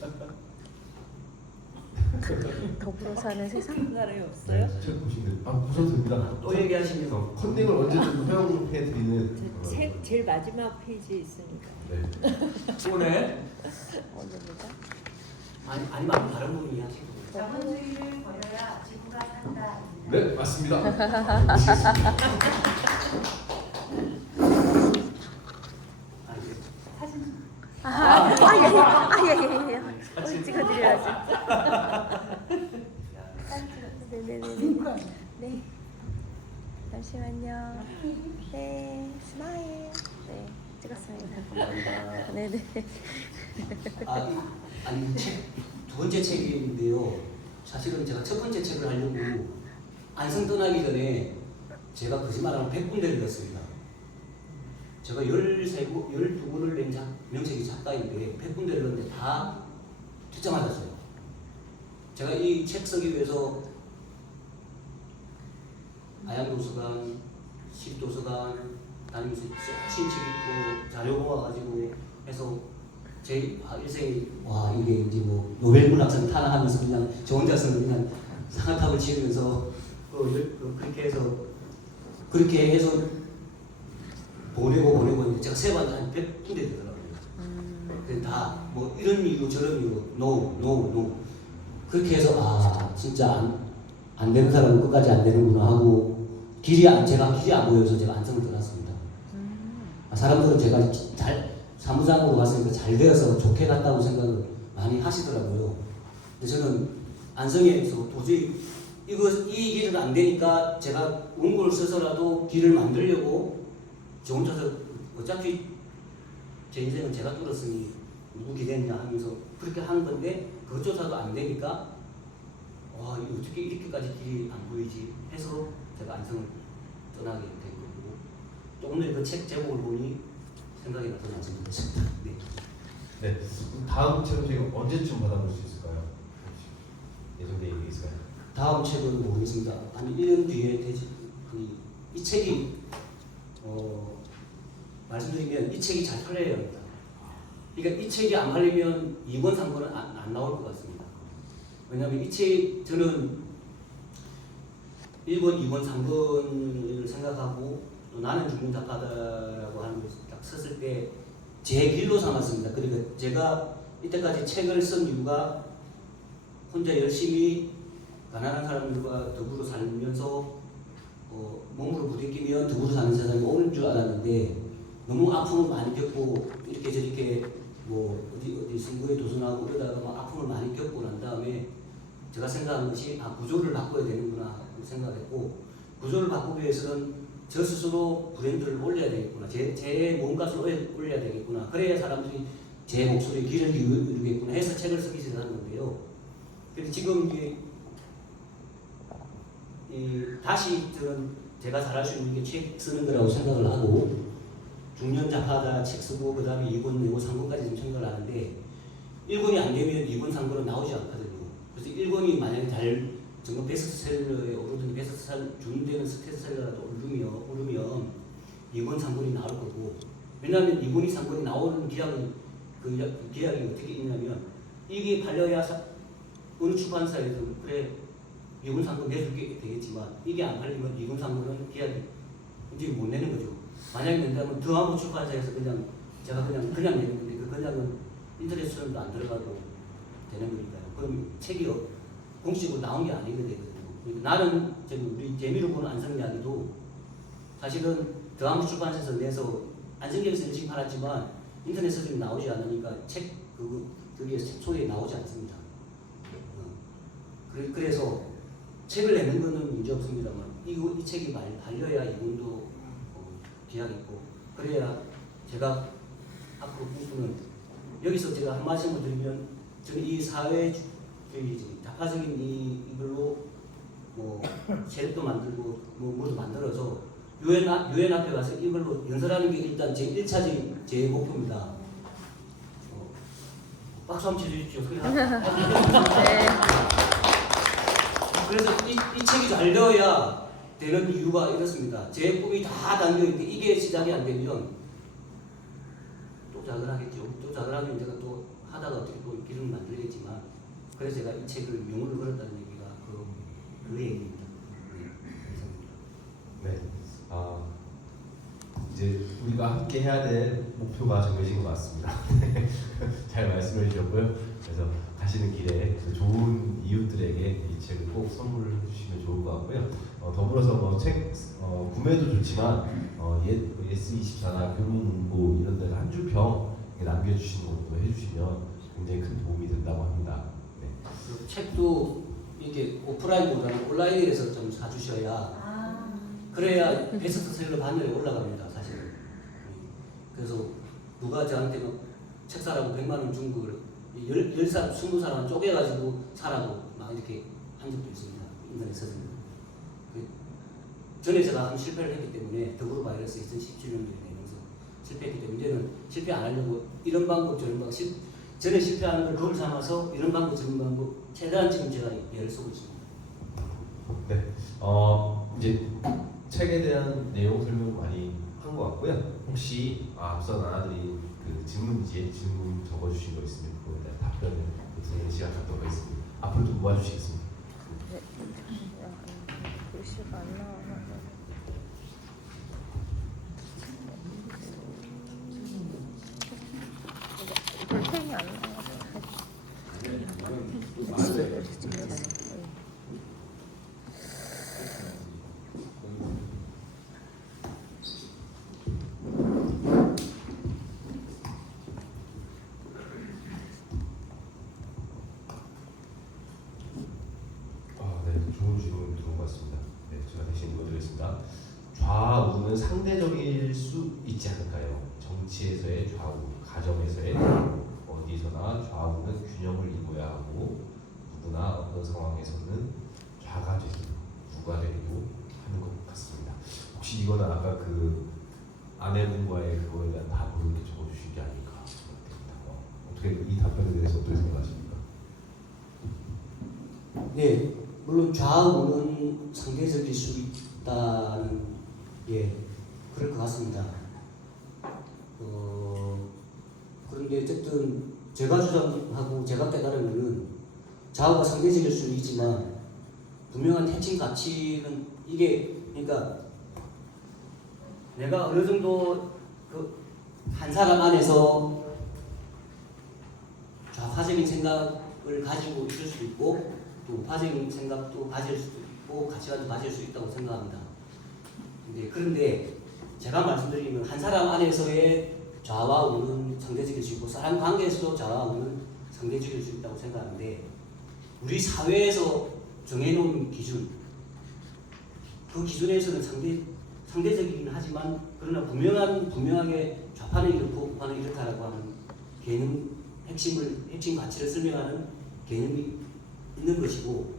더불어 사는 세상? 사람이 없어요? 네, 책 보시면 보셔도 됩니다. 또 얘기하시면 컨닝을 언제든 허용해드리는 책 제일 마지막 페이지에 있습니다. 네. 오늘 언제입니까? 아니면 다른 분이 하시고. 자본주의를 버려야 지구가 산다. 네, 맞습니다. 보시겠습니다. 예예. 찍어드려야지. 네네네. 네. 잠시만요. 네, 스마일. 네, 찍었습니다. 네네. 두 번째 책인데요. 사실은 제가 첫 번째 책을 하려고 안성 떠나기 전에 제가 거짓말하면 100군데를 넣었습니다. 제가 12권을 낸 명색이 작가인데 100군데를 넣었는데 다 뒷장 맞았어요. 제가 이 책 쓰기 위해서 아양도서관, 시립도서관 다니면서 신책 읽고 자료 모아가지고 해서 제 일생이 이게 이제 뭐 노벨문학상 탄원하면서 그냥 저 혼자서는 그냥 상아탑을 치면서 그렇게 해서 보내고 있는데 제가 세 번 한 100군데 되더라고요. 그래서 다 뭐 이런 이유 저런 이유 no 그렇게 해서 아 진짜 안 되는 사람은 끝까지 안 되는구나 하고 제가 길이 안 보여서 제가 안성을 떠났습니다. 사람들은 제가 잘 사무장으로 갔으니까 잘 되어서 좋게 갔다고 생각을 많이 하시더라고요. 근데 저는 안성에서 도저히 이 길은 안 되니까 제가 원고를 써서라도 길을 만들려고 저 혼자서 어차피 제 인생은 제가 뚫었으니 누구 기대했냐 하면서 그렇게 하는 건데 그것조차도 안 되니까 와 이거 어떻게 이렇게까지 길이 안 보이지 해서 제가 안성을 떠나게 된 거고 또 오늘 그 책 제목을 보니 생각이 나서 안성을 했습니다. 네. 네. 다음 책은 저희가 언제쯤 받아볼 수 있을까요? 예정돼 있을까요? 다음 책은 모르겠습니다. 한 1년 뒤에 되지. 이 책이 말씀드리면 이 책이 잘 팔려야 합니다. 그러니까 이 책이 안 팔리면 2권 3권은 안 나올 것 같습니다. 왜냐하면 이 책 저는 1권, 2권, 3권을 생각하고 또 나는 죽는 작가다라고 하는 것을 딱 썼을 때 제 길로 삼았습니다. 그러니까 제가 이때까지 책을 쓴 이유가 혼자 열심히 가난한 사람들과 더불어 살면서 몸으로 부딪히면 더불어 사는 세상이 오는 줄 알았는데 너무 아픔을 많이 겪고 이렇게 저렇게 뭐 어디 선거에 도전하고 그러다가 막 아픔을 많이 겪고 난 다음에 제가 생각한 것이 구조를 바꿔야 되는구나 생각했고 구조를 바꾸기 위해서는 저 스스로 브랜드를 올려야 되겠구나 제 몸값을 올려야 되겠구나 그래야 사람들이 제 목소리에 귀를 기울이겠구나 해서 책을 쓰기 시작한 건데요. 그래서 지금 다시 저는 제가 잘할 수 있는 게 책 쓰는 거라고 생각을 하고 중년 작가다 책 쓰고 그 다음에 2권 내고 3권까지 좀 생각을 하는데 1권이 안 되면 2권 3권은 나오지 않거든요. 그래서 1권이 만약에 잘 정말 베스트셀러에 오르든 베스트셀러 준되는 스테이트셀러라도 오르면 2권 3권이 나올 거고 왜냐하면 2권이 3권이 나오는 기약은 그 기약이 어떻게 있냐면 이게 팔려야 어느 출판사에도 그래 2권 3권 내줄게 되겠지만 이게 안 팔리면 2권 3권은 기약이 이제 못 내는 거죠. 만약에 낸다면 더하고 출판사에서 제가 그냥 내는 건데 그 그냥은 인터넷 수준도 안 들어가고 되는 거니까요. 그럼 책이 공식으로 나온 게 아니거든요. 나는 우리 재미로 보는 안성 이야기도 사실은 더하고 출판사에서 내서 안성역에서 일찍 팔았지만 인터넷 수준이 나오지 않으니까 거기에 소에 나오지 않습니다. 그래서 책을 내는 거는 문제 없습니다만 이 책이 많이 달려야 이분도 기약이 있고 그래야 제가 앞으로 꿈꾸는 여기서 제가 한 말씀을 드리면 저는 이 사회주의 작가적인 이걸로 뭐 세력도 만들고 뭐도 만들어서 유엔 앞에 가서 이걸로 연설하는 게 일단 제 1차적인 제 목표입니다. 박수 한번 쳐주십시오. 그래서 이 책이 잘 되어야 되는 이유가 이렇습니다. 제 꿈이 다 담겨있는데 이게 시작이 안 되면 또 자그라겠죠. 또 자그라면 제가 또 하다가 어떻게 또 길을 만들겠지만 그래서 제가 이 책을 명을 걸었다는 얘기가 그 얘기입니다. 네. 이제 우리가 함께 해야 될 목표가 정해진 것 같습니다. 잘 말씀해 주셨고요. 그래서 가시는 길에 좋은 이웃들에게 이 책을 꼭 선물해 주시면 좋을 것 같고요. 더불어서 뭐 책 구매도 좋지만 S24나 교문고 이런 데를 한 줄 평 남겨주시는 것도 해주시면 굉장히 큰 도움이 된다고 합니다. 네. 책도 이게 오프라인보다는 온라인에서 좀 사주셔야 그래야 베스트셀러 반열에 올라갑니다. 사실은. 그래서 누가 저한테 책 사라고 100만 원 준 걸 10사람, 20사람 쪼개가지고 사라고 막 이렇게 한 적도 있습니다. 인터넷에서. 전에 제가 한번 실패를 했기 때문에 더불어 바이러스 2017년도에 내면서 실패했기 때문에 이제는 실패 안 하려고 이런 방법 저런 방법 전에 실패하는 걸 그걸 삼아서 이런 방법 저런 방법 최대한 지금 제가 애를 쓰고 있습니다. 네. 이제 책에 대한 내용 설명 많이 한 것 같고요. 혹시 앞서 나눠드린 그 질문지에 질문 적어주신 거 있으면 그거에 대한 답변을 드리는 시간 갖도록 하겠습니다. 앞으로 좀 모아주시겠습니다. 네. 글씨가 안 나와. 있지 않을까요? 정치에서의 좌우, 가정에서의 좌우, 어디서나 좌우는 균형을 이루어야 하고 누구나 어떤 상황에서는 좌가 되고 우가 되고 하는 것 같습니다. 혹시 이거는 아까 그 아내분과의 그거에 대한 답으로 이렇게 적어주신 게 아닐까 생각됩니다. 어떻게 이 답변에 대해서 어떻게 생각하십니까? 네, 물론 좌우는 상대적일 수 있다는 그럴 것 같습니다. 그런데 어쨌든 제가 주장하고 제가 깨달으면은 좌우가 상대적일 수는 있지만 분명한 핵심 가치는 이게 그러니까 내가 어느 정도 그 한 사람 안에서 좌파적인 생각을 가지고 있을 수도 있고 또 우파적인 생각도 가질 수도 있고 가치관도 가질 수 있다고 생각합니다. 그런데 제가 말씀드리면 한 사람 안에서의 좌와 우는 상대적일 수 있고 사람 관계에서도 좌와 우는 상대적일 수 있다고 생각하는데 우리 사회에서 정해놓은 기준 그 기준에서는 상대적이긴 하지만 그러나 분명하게 좌파는 이렇고 우파는 이렇다라고 하는 개념 핵심 가치를 설명하는 개념이 있는 것이고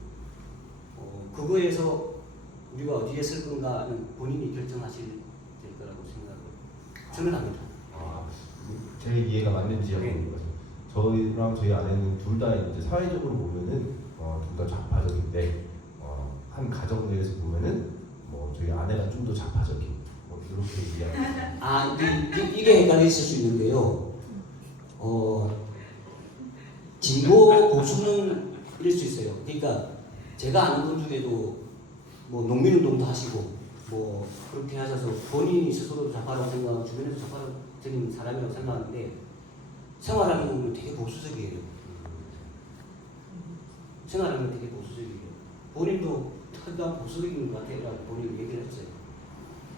그거에서 우리가 어디에 쓸 건가는 본인이 결정하실 될 거라고 저는 합니다. 제 이해가 맞는지 한번 네. 물어봐요. 저희랑 저희 아내는 둘 다 이제 사회적으로 보면은 둘 다 좌파적인데 한 가정 내에서 보면은 뭐 저희 아내가 좀 더 좌파적인 뭐 이렇게 이해합니다. 이게 헷갈리실 수 있는데요. 진보 보수는 이럴 수 있어요. 그러니까 제가 아는 분 중에도 뭐 농민운동도 하시고 뭐 그렇게 하셔서 본인이 스스로 좌파라고 생각하고 주변에서 좌파적인 사람이라고 생각하는데 생활하는 건 되게 보수적이에요. 생활하는 건 되게 보수적이에요. 본인도 특별한 보수적인 것 같아요. 라고 본인이 얘기를 했어요.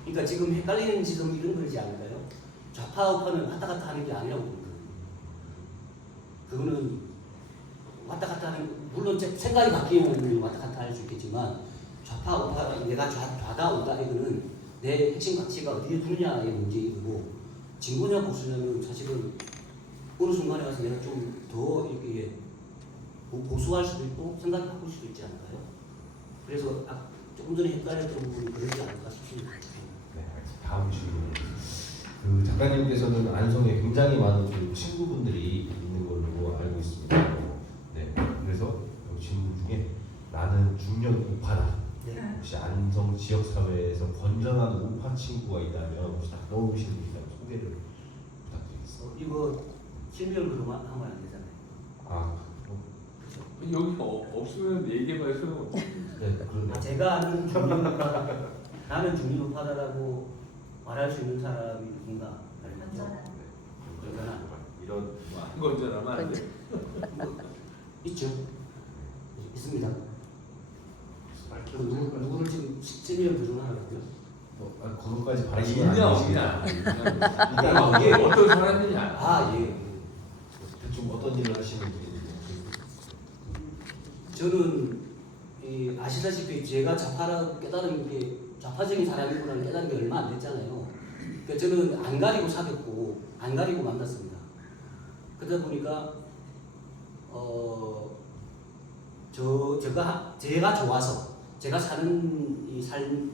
그러니까 지금 헷갈리는 지점 이런 거지 않을까요? 좌파 우파는 왔다 갔다 하는 게 아니라고 봅니다. 그거는 왔다 갔다 하는, 물론 생각이 바뀌면 왔다 갔다 할 수 있겠지만 좌파 우파, 내가 좌다 우다 이거는 내 핵심 가치가 어디에 두느냐의 문제이고 진보냐 보수냐는 사실은 어느 순간에 가서 내가 좀 더 이렇게 보수할 수도 있고 생각이 바꿀 수도 있지 않을까요? 그래서 조금 전에 헷갈렸던 부분이 그러지 않을까 싶습니다. 네, 알겠습니다. 다음 질문. 그 작가님께서는 안성에 굉장히 많은 그 친구분들이 있는 걸로 알고 있습니다. 네, 그래서 여기 질문 중에 나는 중년 우파다. 네. 혹시 안성 지역 사회에서 건전한 우파 친구가 있다면 혹시 떠오르시는 분 있다면 소개를 부탁드리겠습니다. 이거 실명으로 하면 안 되잖아요. 여기 없으면 얘기해봐야 소용없어. 네, 그러네요. 제가 아는 중립우파, 나는 중립우파다라고 말할 수 있는 사람이 누군가 알겠죠? 건전한. 이런 한 건전하면 안 돼. 있죠. 있습니다. 누구를 지금 실명 부정하라고요? 그것까지 바라시면 있냐 안 없냐. 되시니까. 이게 어떤 사람이냐. 아 예. 대충 어떤 일을 하시는 분인지. 저는 아시다시피 제가 좌파라 깨달은 게 좌파적인 사람이구나 깨달은 게 얼마 안 됐잖아요. 그러니까 저는 안 가리고 사귀었고 안 가리고 만났습니다. 그러다 보니까 제가 좋아서 제가 사는 이 삶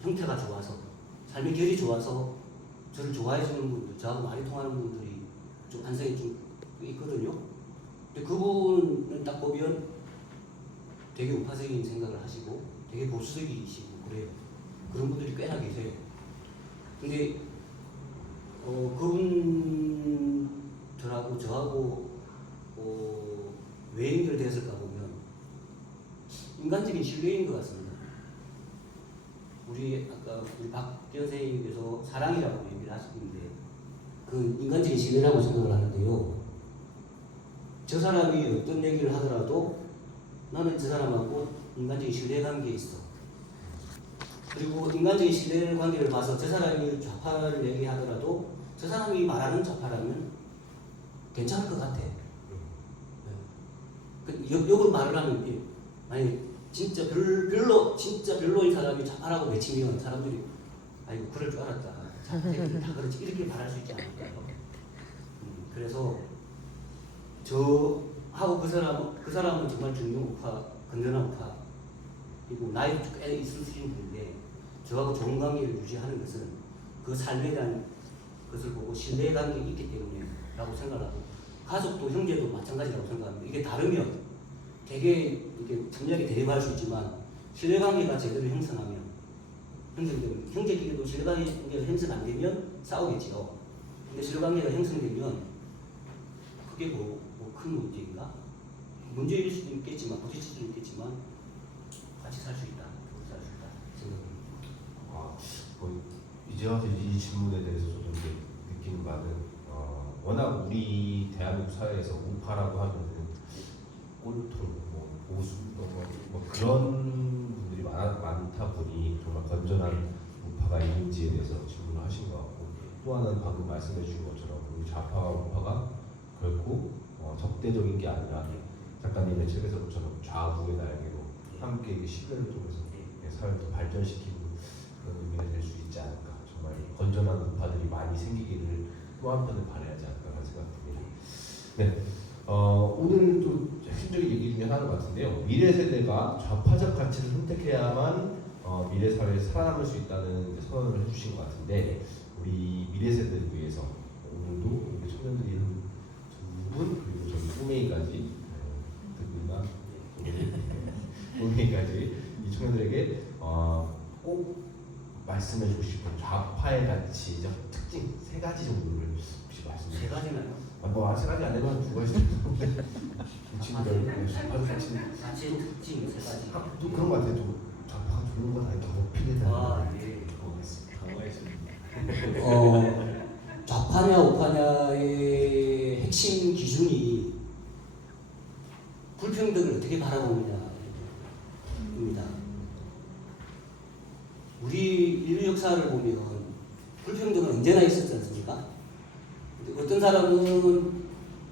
형태가 좋아서 삶의 결이 좋아서 저를 좋아해 주는 분들, 저하고 말이 통하는 분들이 좀 안성에 좀 있거든요. 근데 그분을 딱 보면 되게 우파적인 생각을 하시고 되게 보수적이시고 그래요. 그런 분들이 꽤나 계세요. 근데 그분들하고 저하고 왜 연결됐을까 보면 인간적인 신뢰인 것 같습니다. 아까 우리 박기현 선생님께서 사랑이라고 얘기를 하시는데 그 인간적인 신뢰라고 생각을 하는데요. 저 사람이 어떤 얘기를 하더라도 나는 저 사람하고 인간적인 신뢰관계에 있어. 그리고 인간적인 신뢰관계를 봐서 저 사람이 좌파를 얘기하더라도 저 사람이 말하는 좌파라면 괜찮을 것 같아. 역으로 말을 하면 아니 진짜 별로인 사람이 좌파라고 외치면 사람들이 아이고 그럴 줄 알았다. 자폐들은 다 그렇지 이렇게 말할 수 있지 않을까요? 그래서 저하고 그 사람은 정말 중요 우파, 건전한 우파 그리고 나이 꽤 있으신 분인데 저하고 좋은 관계를 유지하는 것은 그 삶에 대한 것을 보고 신뢰관계가 있기 때문에 라고 생각하고 가족도 형제도 마찬가지라고 생각합니다. 이게 다르면 되게 이게 분명히 대립할 수 있지만 신뢰관계가 제대로 형성되면 형제끼리도 신뢰관계가 형성 안 되면 싸우겠지요. 근데 신뢰관계가 형성되면 그게 뭐 큰 문제인가? 문제일 수도 있겠지만 부딪힐 수도 있겠지만 같이 살 수 있다. 같이 살 수 있다 생각합니다. 이제 와서 이 질문에 대해서 저도 이제 느끼는 바는 워낙 우리 대한민국 사회에서 우파라고 하면은 꼴통, 뭐 보수, 뭐 그런 분들이 많다 보니 정말 건전한 우파가 있는지에 대해서 질문을 하신 것 같고 또 하나는 방금 말씀해 주신 것처럼 우리 좌파와 우파가 결코 적대적인 게 아니라 작가님의 책에서처럼 좌우의 날개로 함께 신뢰를 통해서 사회를 더 발전시키는 그런 의미가 될 수 있지 않을까. 정말 건전한 우파들이 많이 생기기를 또 한편을 바라야지 않을까 생각합니다. 네, 오늘 또 핵심적인 얘기 중에 하나인 것 같은데요. 미래 세대가 좌파적 가치를 선택해야만 미래 사회에 살아남을 수 있다는 선언을 해주신 것 같은데 우리 미래 세대를 위해서 오늘도 우리 청년들이 한 두 분 그리고 저희 꼬메이까지 꼬메이까지 이 청년들에게 꼭 말씀해주고 싶은 좌파의 가치적 특징 세 가지 정도를 혹시 말씀해 세 주시죠? 가지나요? 세 가지 안 되면 한 두 가지 정도. 친구들 좌파적 가치 가치의 특징 세 가지. 또 그런 것 같아요. 좀 좌파가 좋은 건 아니고 어필에 아, 대한 예. 강화했습니다. 좌파냐 우파냐의 핵심 기준이 불평등을 어떻게 바라보느냐입니다. 우리 인류 역사를 보면 불평등은 언제나 있었지 않습니까? 어떤 사람은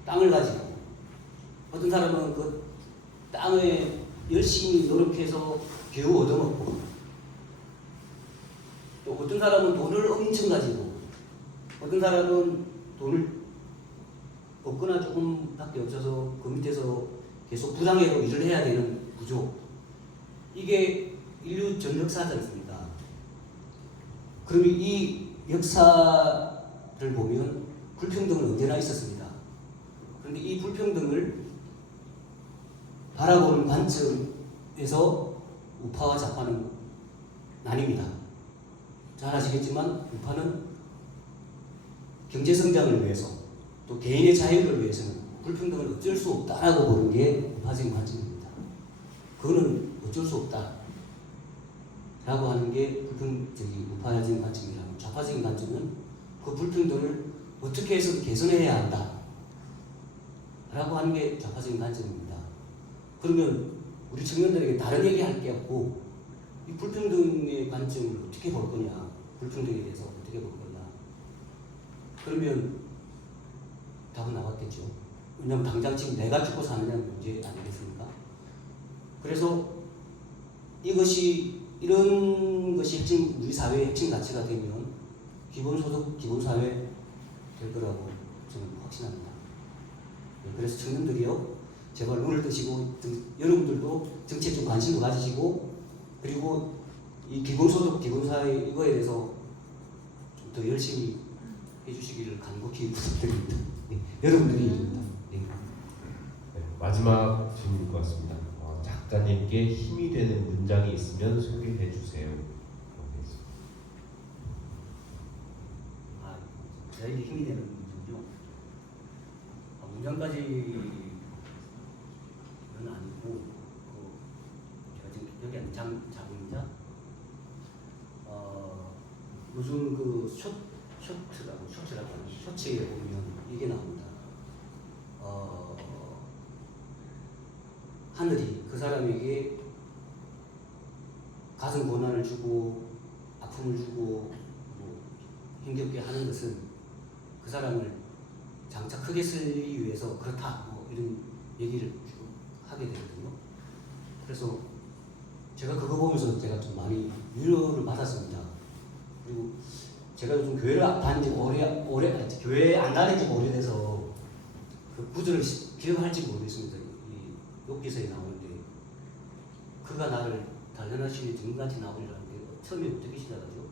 땅을 가지고 어떤 사람은 그 땅에 열심히 노력해서 겨우 얻어먹고 또 어떤 사람은 돈을 엄청 가지고 어떤 사람은 돈을 없거나 조금밖에 없어서 그 밑에서 계속 부당해로 일을 해야 되는 구조. 이게 인류 전 역사지 않습니까? 그러면 이 역사를 보면 불평등은 언제나 있었습니다. 그런데 이 불평등을 바라보는 관점에서 우파와 좌파는 나뉩니다. 잘 아시겠지만 우파는 경제성장을 위해서 또 개인의 자유를 위해서는 불평등을 어쩔 수 없다라고 보는 게 우파적인 관점입니다. 그거는 어쩔 수 없다 라고 하는 게 우파적인 관점이라면 좌파적인 관점은 그 불평등을 어떻게 해서 개선해야 한다 라고 하는 게 좌파적인 관점입니다. 그러면 우리 청년들에게 다른 얘기 할 게 없고 이 불평등의 관점을 어떻게 볼 거냐, 불평등에 대해서 어떻게 볼 거냐. 그러면 답은 나왔겠죠. 왜냐하면 당장 지금 내가 죽고 사느냐는 문제 아니겠습니까? 그래서 이런 것이 핵심, 우리 사회의 핵심 가치가 되면 기본소득, 기본사회 될 거라고 저는 확신합니다. 그래서 청년들이요, 제발 눈을 뜨시고 여러분들도 정치에 좀 관심을 가지시고 그리고 이 기본소득, 기본사회 이거에 대해서 좀 더 열심히 해주시기를 간곡히 부탁드립니다. 네, 여러분들이 마지막 질문일 것 같습니다. 작가님께 힘이 되는 문장이 있으면 소개해 주세요. 저에게 힘이 되는 문장이요. 문장까지는 아니고 제가 지금 여기 앉은 작품이자 요즘 그 쇼츠라고 하는 쇼츠에 보면 이게 나옵니다. 하늘이 그 사람에게 가슴 고난을 주고 아픔을 주고 뭐 힘겹게 하는 것은 그 사람을 장차 크게 쓰기 위해서 그렇다 뭐 이런 얘기를 하게 되거든요. 그래서 제가 그거 보면서 제가 좀 많이 위로를 받았습니다. 그리고 제가 요즘 교회를 다닌 지 교회 안 다닌 지 오래돼서 그 구절을 기억할지 모르겠습니다. 이 욥기서에 나오는데 그가 나를 단련하시니 등같이 나오리라는 게 처음에 어떻게 시작하죠?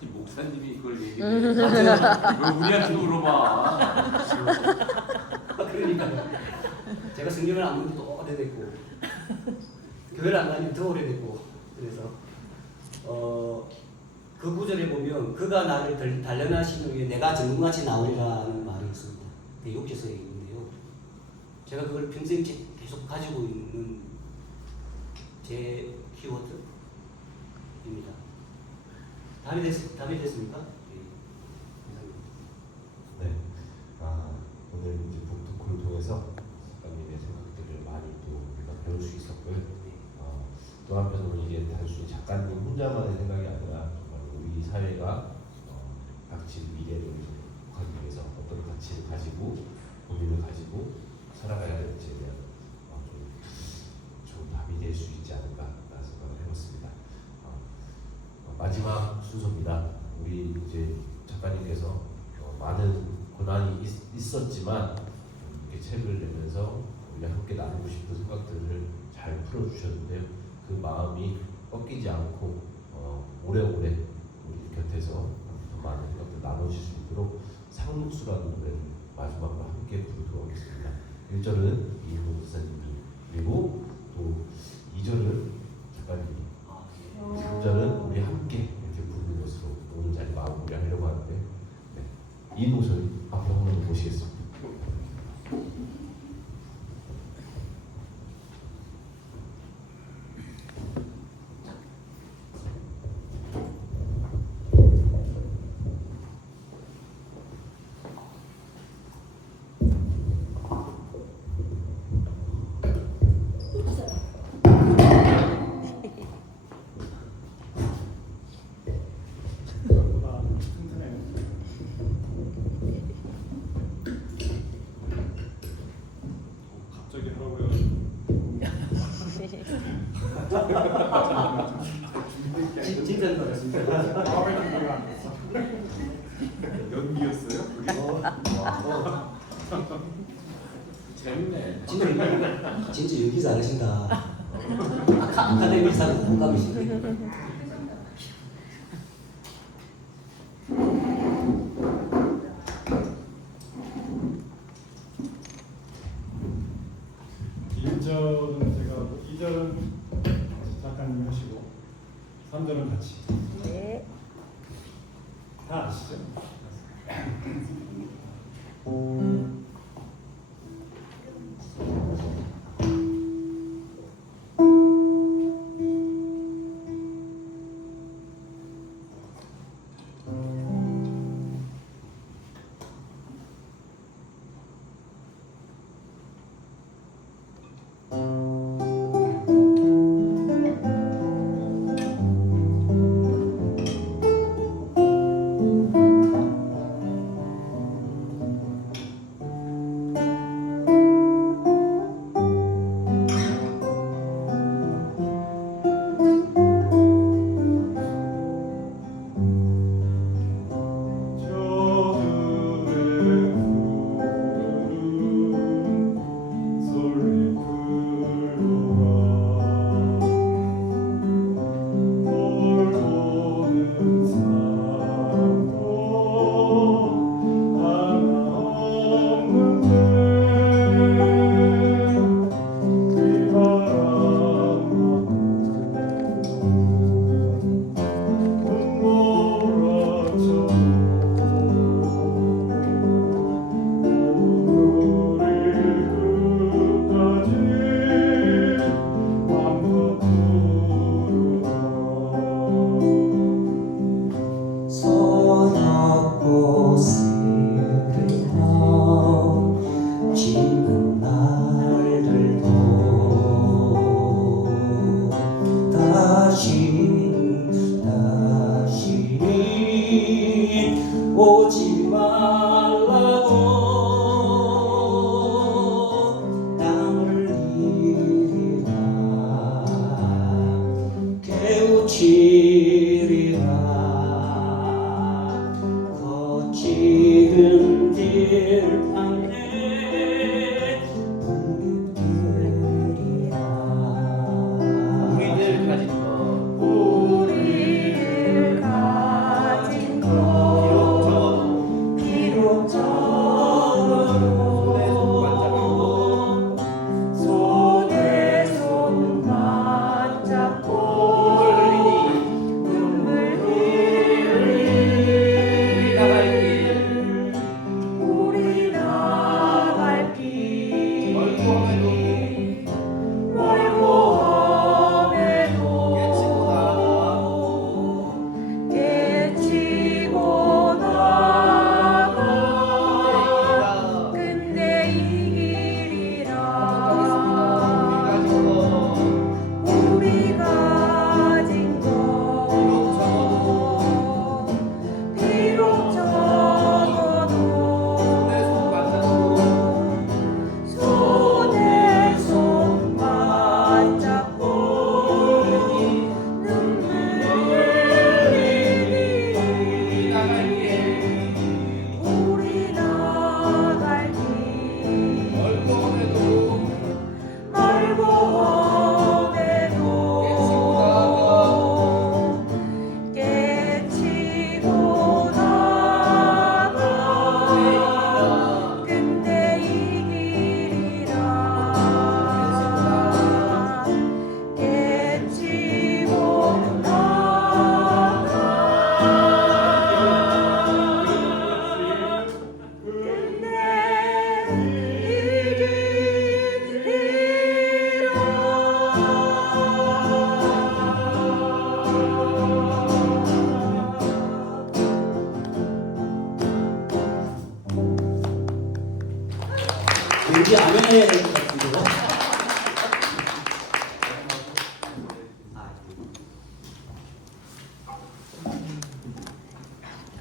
아니, 목사님이 그걸 얘기해. 왜 우리한테 물어봐? 그러니까 제가 성경을 안 본 지도 오래됐고 교회를 안 다닌 지 더 오래됐고 그래서 그 구절에 보면 그가 나를 단련하시는 게 내가 전문같이 나오리라는 말이 있습니다. 그 욥기서에 있는데요. 제가 그걸 평생 계속 가지고 있는 제 키워드입니다. 답이 됐습니까? 예. 감사합니다. 네. 오늘 이제 북토크를 통해서 작가님의 생각들을 많이 또 우리가 배울 수 있었고요. 또 한편으로 이게 단순히 작가님 혼자만의 생각이 아니라 정말 우리 사회가 닥칠 미래를 극복하기 위해서 어떤 가치를 가지고 고민을 가지고 살아가야 될지에 대한 좀 좋은 답이 될 수 있지 않을까라는 생각을 해봤습니다. 마지막 순서입니다. 우리 이제 작가님께서 많은 고난이 있었지만 이렇게 책을 내면서 우리 함께 나누고 싶은 생각들을 잘 풀어주셨는데요. 그 마음이 꺾이지 않고 오래오래 우리 곁에서 더 많은 생각들 나누실 수 있도록 상록수라는 노래를 마지막으로 함께 부르도록 하겠습니다. 1절은 이인호 목사님이 그리고 또 2절은 작가님이 3절은 우리 함께 이렇게 부르는 것으로 오늘 자리 마무리하려고 하는데 이 모습을 앞으로 한 번 더 보시겠습니다. 생각보다 튼튼해요. 갑자기 하라고요. 칭찬 받았습니다. 마음의 준비가 안 됐어. 연기였어요? 재밌네. 진짜 연기 잘하신다. 아카데미상 공감이시네. 제가 2절은 작가님이 하시고 3절은 같이. 네. 다 아시죠? 왠지 안 해야 될 것 같은데요.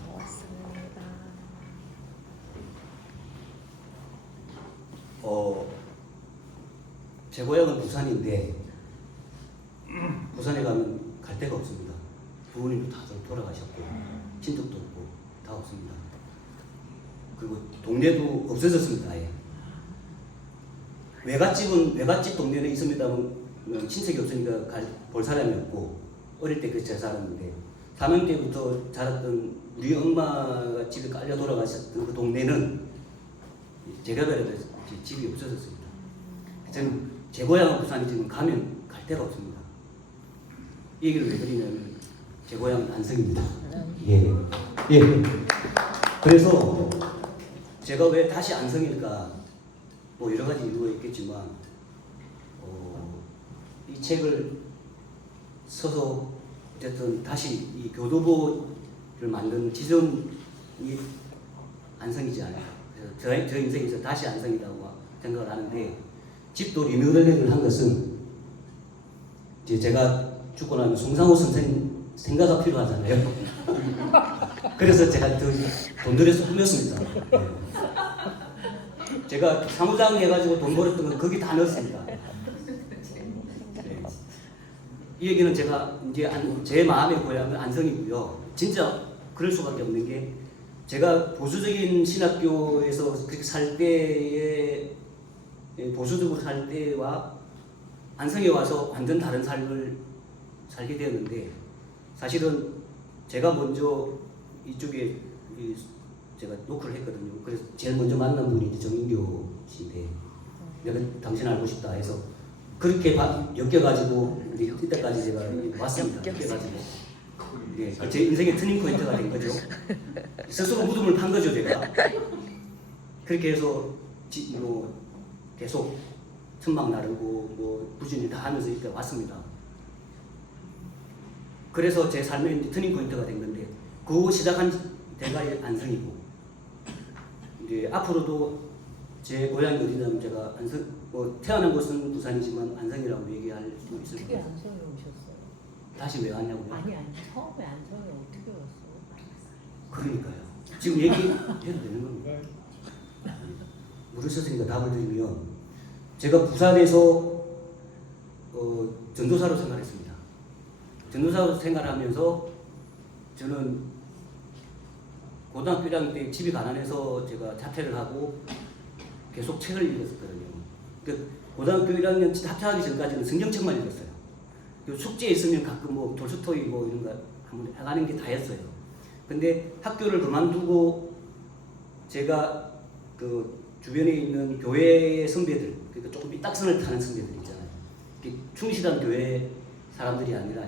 고맙습니다. 제 고향은 부산인데 부산에 가면 갈 데가 없습니다. 부모님도 다들 돌아가셨고 친척도 없고 다 없습니다. 그리고 동네도 없어졌습니다. 아예. 외갓집 동네는 있습니다만 친척이 없으니까 볼 사람이 없고 어릴 때 그렇게 살았는데 4명 때부터 자랐던 우리 엄마가 집에 깔려 돌아가셨던 그 동네는 재개발해서 집이 없어졌습니다. 저는 제 고향은 부산이지만 가면 갈 데가 없습니다. 이 얘기를 왜 드리냐면 제 고향은 안성입니다. 예. 예. 그래서 제가 왜 다시 안성일까? 뭐 여러 가지 이유가 있겠지만 이 책을 써서 어쨌든 다시 이 교도보를 만든 지점이 안성이지 않아요. 그래서 저 인생에서 다시 안성이라고 생각을 하는데 집도 리모델링을 한 것은 이제 제가 죽고 나면 송상호 선생 생가가 필요하잖아요. 그래서 제가 돈 들여서 꾸몄습니다. 네. 제가 사무장 해가지고 돈 벌었던 건 거기 다 넣었습니다. 네. 이 얘기는 제가 이제 제 마음의 고향은 안성이고요. 진짜 그럴 수밖에 없는 게 제가 보수적인 신학교에서 그렇게 살 때에 보수적으로 살 때와 안성에 와서 완전 다른 삶을 살게 되었는데 사실은 제가 먼저 이쪽에 제가 노크를 했거든요. 그래서 제일 먼저 만난 분이 정인교 씨인데 내가 당신 알고 싶다 해서 그렇게 엮여가지고 이때까지 제가 왔습니다. 엮여가지고 네, 제 인생의 터닝 포인트가 된 거죠. 스스로 무덤을 판 거죠, 제가. 그렇게 해서 뭐 계속 천막 나르고 뭐 부진을 다 하면서 이렇게 왔습니다. 그래서 제 삶의 터닝 포인트가 된 건데 그 시작한 데가 안성이고 이제 앞으로도 제 고향이 어디냐면 제가 안성 뭐 태어난 곳은 부산이지만 안성이라고 얘기할 수 있을 어떻게 거예요. 안성에 오셨어요? 다시 왜 왔냐고요? 아니 처음에 안성에 어떻게 왔어? 그러니까요. 지금 얘기해도 되는 겁니다. 물으셨으니까 답을 드리면 제가 부산에서 전도사로 생활했습니다. 전도사로 생활하면서 저는 고등학교 1학년 때 집이 가난해서 제가 자퇴를 하고 계속 책을 읽었었거든요. 그 고등학교 1학년 자퇴하기 전까지는 성경책만 읽었어요. 숙제에 있으면 가끔 뭐 돌스토이 뭐 이런 거 한번 해가는 게 다였어요. 근데 학교를 그만두고 제가 그 주변에 있는 교회 선배들, 그러니까 조금 삐딱선을 타는 선배들 있잖아요. 충실한 교회 사람들이 아니라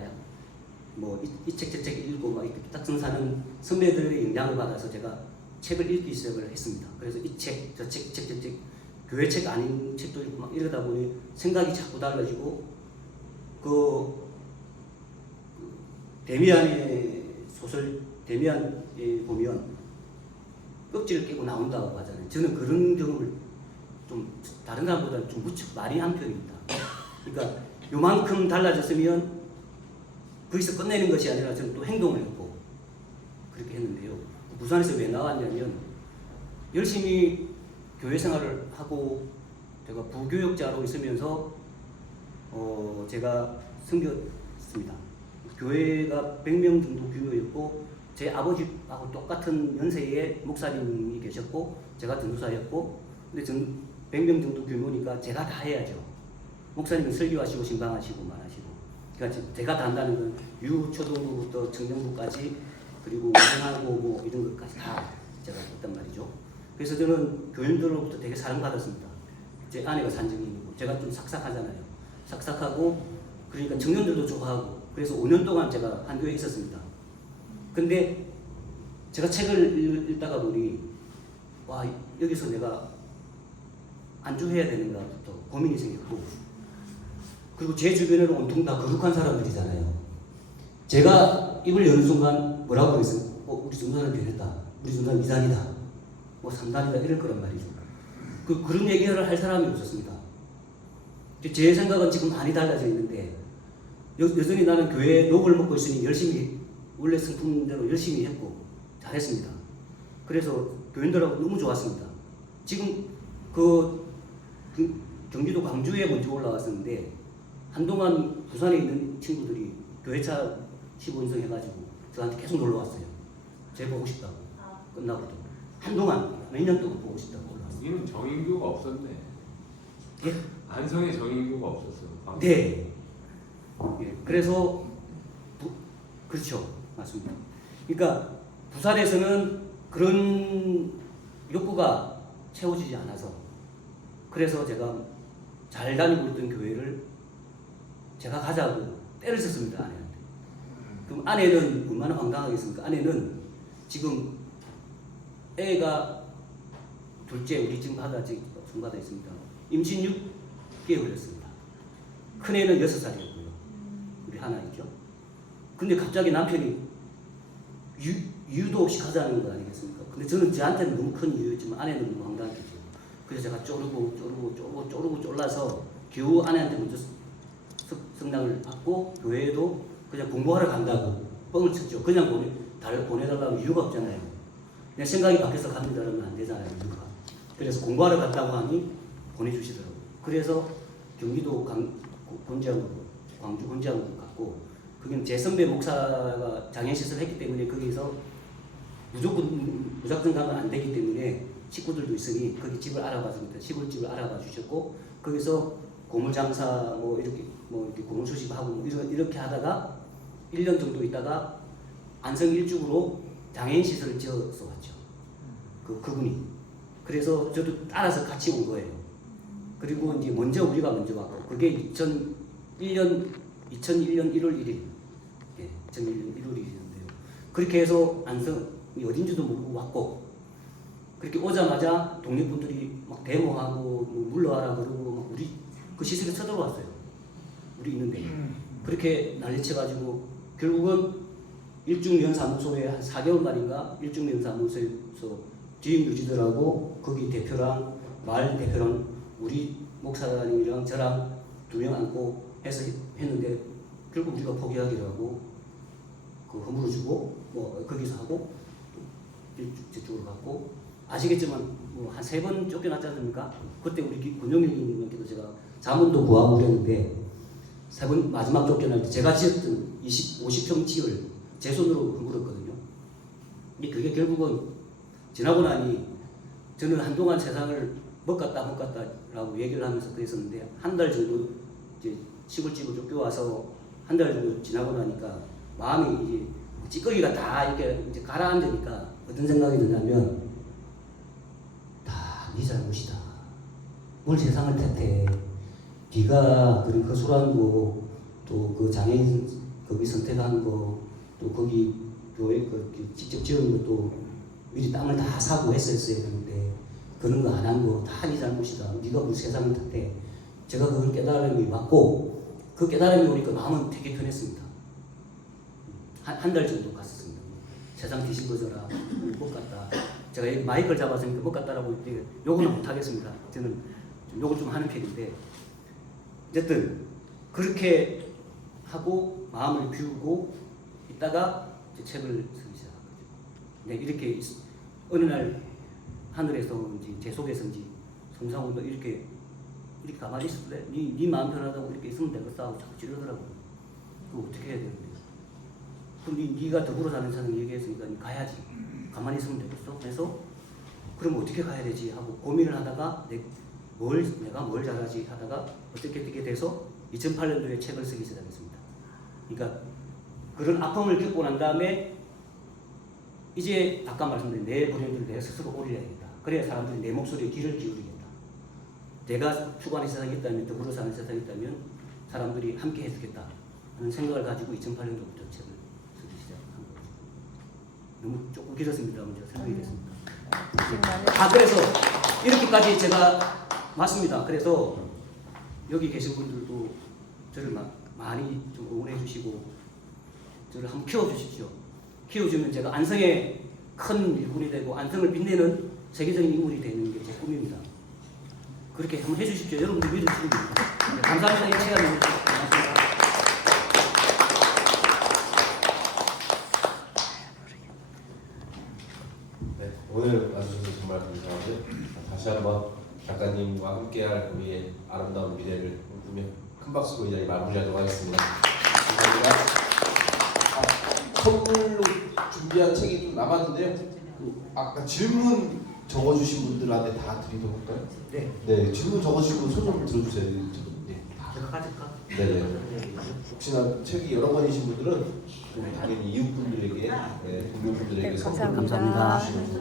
뭐 이 책 저 책 읽고 막 이렇게 삐딱선 사는 선배들의 영향을 받아서 제가 책을 읽기 시작을 했습니다. 그래서 이 책, 저 책, 저 책, 교회 책 아닌 책도 읽고 막 이러다 보니 생각이 자꾸 달라지고 데미안의 소설 데미안에 보면 껍질을 깨고 나온다고 하잖아요. 저는 그런 경험을 좀 다른 사람보다 좀 무척 많이 한 편입니다. 그러니까 요만큼 달라졌으면 거기서 끝내는 것이 아니라 저는 또 행동을 했고 그렇게 했는데요. 부산에서 왜 나왔냐면 열심히 교회 생활을 하고 제가 부교역자로 있으면서 제가 섬겼습니다. 교회가 100명 정도 규모였고 제 아버지하고 똑같은 연세의 목사님이 계셨고 제가 전도사였고 근데 100명 정도 규모니까 제가 다 해야죠. 목사님은 설교하시고 신방하시고 말하시고 그러니까 제가 다 한다는 건 유초등부부터 청년부까지 그리고 운동하고 뭐 이런 것까지 다 제가 했단 말이죠. 그래서 저는 교인들로부터 되게 사랑받았습니다. 제 아내가 산증인이고 제가 좀 삭삭하잖아요. 삭삭하고 그러니까 청년들도 좋아하고 그래서 5년 동안 제가 한 교회에 있었습니다. 근데 제가 책을 읽다가 보니 와 여기서 내가 안주해야 되는가부터 고민이 생겼고 그리고 제 주변에는 온통 다 거룩한 사람들이잖아요. 제가 입을 여는 순간 뭐라고 그랬어요? 우리 전도사는 변했다. 우리 전도사는 2단이다. 뭐 3단이다 이럴 거란 말이죠. 그런 얘기를 할 사람이 없었습니다. 제 생각은 지금 많이 달라져 있는데 여전히 나는 교회에 녹을 먹고 있으니 열심히 원래 성품대로 열심히 했고 잘했습니다. 그래서 교인들하고 너무 좋았습니다. 지금 경기도 광주에 먼저 올라왔었는데 한동안 부산에 있는 친구들이 교회차 15인승 해가지고 저한테 계속 놀러 왔어요. 쟤 보고 싶다고. 끝나고도 한동안 몇 년 동안 보고 싶다고 올라왔어요. 여기는 정인교가 없었네. 예? 안성에 정인교가 없었어. 네. 예, 그래서 그렇죠, 맞습니다. 그러니까 부산에서는 그런 욕구가 채워지지 않아서 그래서 제가 잘 다니고 있던 교회를 제가 가자고 때를 썼습니다, 아내한테. 그럼 아내는 얼마나 황당하겠습니까? 아내는 지금 애가 둘째, 우리 지금 중받아 있습니다. 임신 6개월이었습니다. 큰애는 6살이었고요. 우리 하나 있죠. 근데 갑자기 남편이 이유도 없이 가자는 거 아니겠습니까? 근데 저는 저한테는 너무 큰 이유였지만 아내는 너무 황당했죠. 그래서 제가 쪼르고 쫄라서 겨우 아내한테 먼저 성당을 받고 교회에도 그냥 공부하러 간다고 뻥을 쳤죠. 그냥 보내달라는 이유가 없잖아요. 그냥 생각이 바뀌어서 갑니다 그러면 안 되잖아요. 이유가. 그래서 공부하러 갔다고 하니 보내주시더라고요. 그래서 경기도 광주 곤지암으로 갔고 거기는 제 선배 목사가 장애시설 했기 때문에 거기서 무작정 가면 안 되기 때문에 식구들도 있으니 거기 집을 알아봤습니다. 시골집을 알아봐 주셨고 거기서 고물장사 이렇게 고물 수집하고 이렇게 하다가 1년 정도 있다가 안성 일죽으로 장애인 시설을 지어서 왔죠. 그분이. 그래서 저도 따라서 같이 온 거예요. 그리고 이제 우리가 먼저 왔고 그게 2001년 1월 1일. 예, 2001년 1월 1일인데요. 그렇게 해서 안성이 어딘지도 모르고 왔고 그렇게 오자마자 동네 분들이 막 데모하고 물러와라 그러고 막 우리 그 시설에 쳐들어왔어요. 우리 있는데 그렇게 난리쳐가지고 결국은 일중면사무소에 한 4개월 만인가 일중면사무소에서 주임 유지들하고 거기 대표랑 마을 대표랑 우리 목사님이랑 저랑 2명 앉고 해서 했는데 결국 우리가 포기하기로 하고 그 허물어 주고 거기서 하고 저쪽으로 갔고 아시겠지만 한 3번 쫓겨났지 않습니까? 그때 우리 권영민님께도 제가 자문도 구하고 그랬는데 3번 마지막 쫓겨날 때 제가 지었던 50평 지을 제 손으로 허물었거든요. 근데 그게 결국은 지나고 나니 저는 한동안 세상을 못 갔다라고 얘기를 하면서 그랬었는데 한 달 정도 이제 시골집을 쫓겨와서 한 달 정도 지나고 나니까 마음이 이제 찌꺼기가 다 이렇게 이제 가라앉으니까 어떤 생각이 드냐면 다 네 잘못이다. 뭘 세상을 탓해. 네가 그런 허술한 거, 또 그 장애인 거기 선택한 거, 또 거기 교회 직접 지은 것도 미리 땅을 다 사고 했었어야 되는데 그런 거 안 한 거 다 네 잘못이다. 네가 뭘 세상을 탓해. 제가 그걸 깨달음이 왔고 그 깨달음이 오니까 마음은 되게 편했습니다. 한 달 정도 갔었습니다. 세상 뒤집어져라. 못 갔다. 제가 여기 마이크를 잡았으니까 못 갔다라고 욕은 못 하겠습니다. 저는 좀 욕을 좀 하는 편인데 어쨌든 그렇게 하고 마음을 비우고 있다가 이제 책을 쓰기 시작한 거죠. 네, 이렇게 어느 날 하늘에서인지 제 속에서인지 송상훈도 이렇게 가만히 있을래? 네 마음 편하다고 이렇게 있으면 되겠어 하고 자꾸 지르더라고요. 그거 어떻게 해야 되는데? 그럼 네가 더불어 사는 사람 얘기했으니까 가야지. 가만히 있으면 되겠어? 그래서 그럼 어떻게 가야 되지? 하고 고민을 하다가 내가 뭘 잘하지? 하다가 어떻게 돼서 2008년도에 책을 쓰기 시작했습니다. 그러니까 그런 아픔을 겪고 난 다음에 이제 아까 말씀드린 내 불행을 내 스스로 올려야겠다. 그래야 사람들이 내 목소리에 귀를 기울이겠다. 내가 추구하는 세상이 있다면, 더불어 사는 세상이 있다면 사람들이 함께 해주겠다 하는 생각을 가지고 2008년도부터 책을 쓰기 시작한 거죠. 너무 조금 길었습니다만 제가 설명이 됐습니다. 그래서 이렇게까지 제가 왔습니다. 그래서 여기 계신 분들도 저를 많이 좀 응원해 주시고 저를 한번 키워주십시오. 키워주면 제가 안성의 큰 일꾼이 되고 안성을 빛내는 세계적인 인물이 되는 게 제 꿈입니다. 그렇게 한번 해주십시오. 여러분들 믿으십니다. 네, 감사합니다. 이 시간에 고맙습니다. 네, 오늘 와주셔서 정말 감사하고요. 다시 한번 작가님과 함께할 우리의 아름다운 미래를 꿈꾸며 큰 박수로 이 자리 마무리하도록 하겠습니다. 감사합니다. 선물로 준비한 책이 좀 남았는데요. 아까 질문 적어주신 분들한테 다 드리도록 할까요? 네. 네, 질문 적어주시고 손 좀 들어주세요. 네. 제가 가질까? 네네. 혹시나 책이 여러 권이신 분들은 당연히 이웃분들에게, 동료분들에게 네, 선물 감사합니다. 주시면 좋을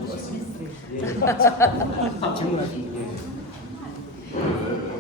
것 같습니다. 질문하신 분.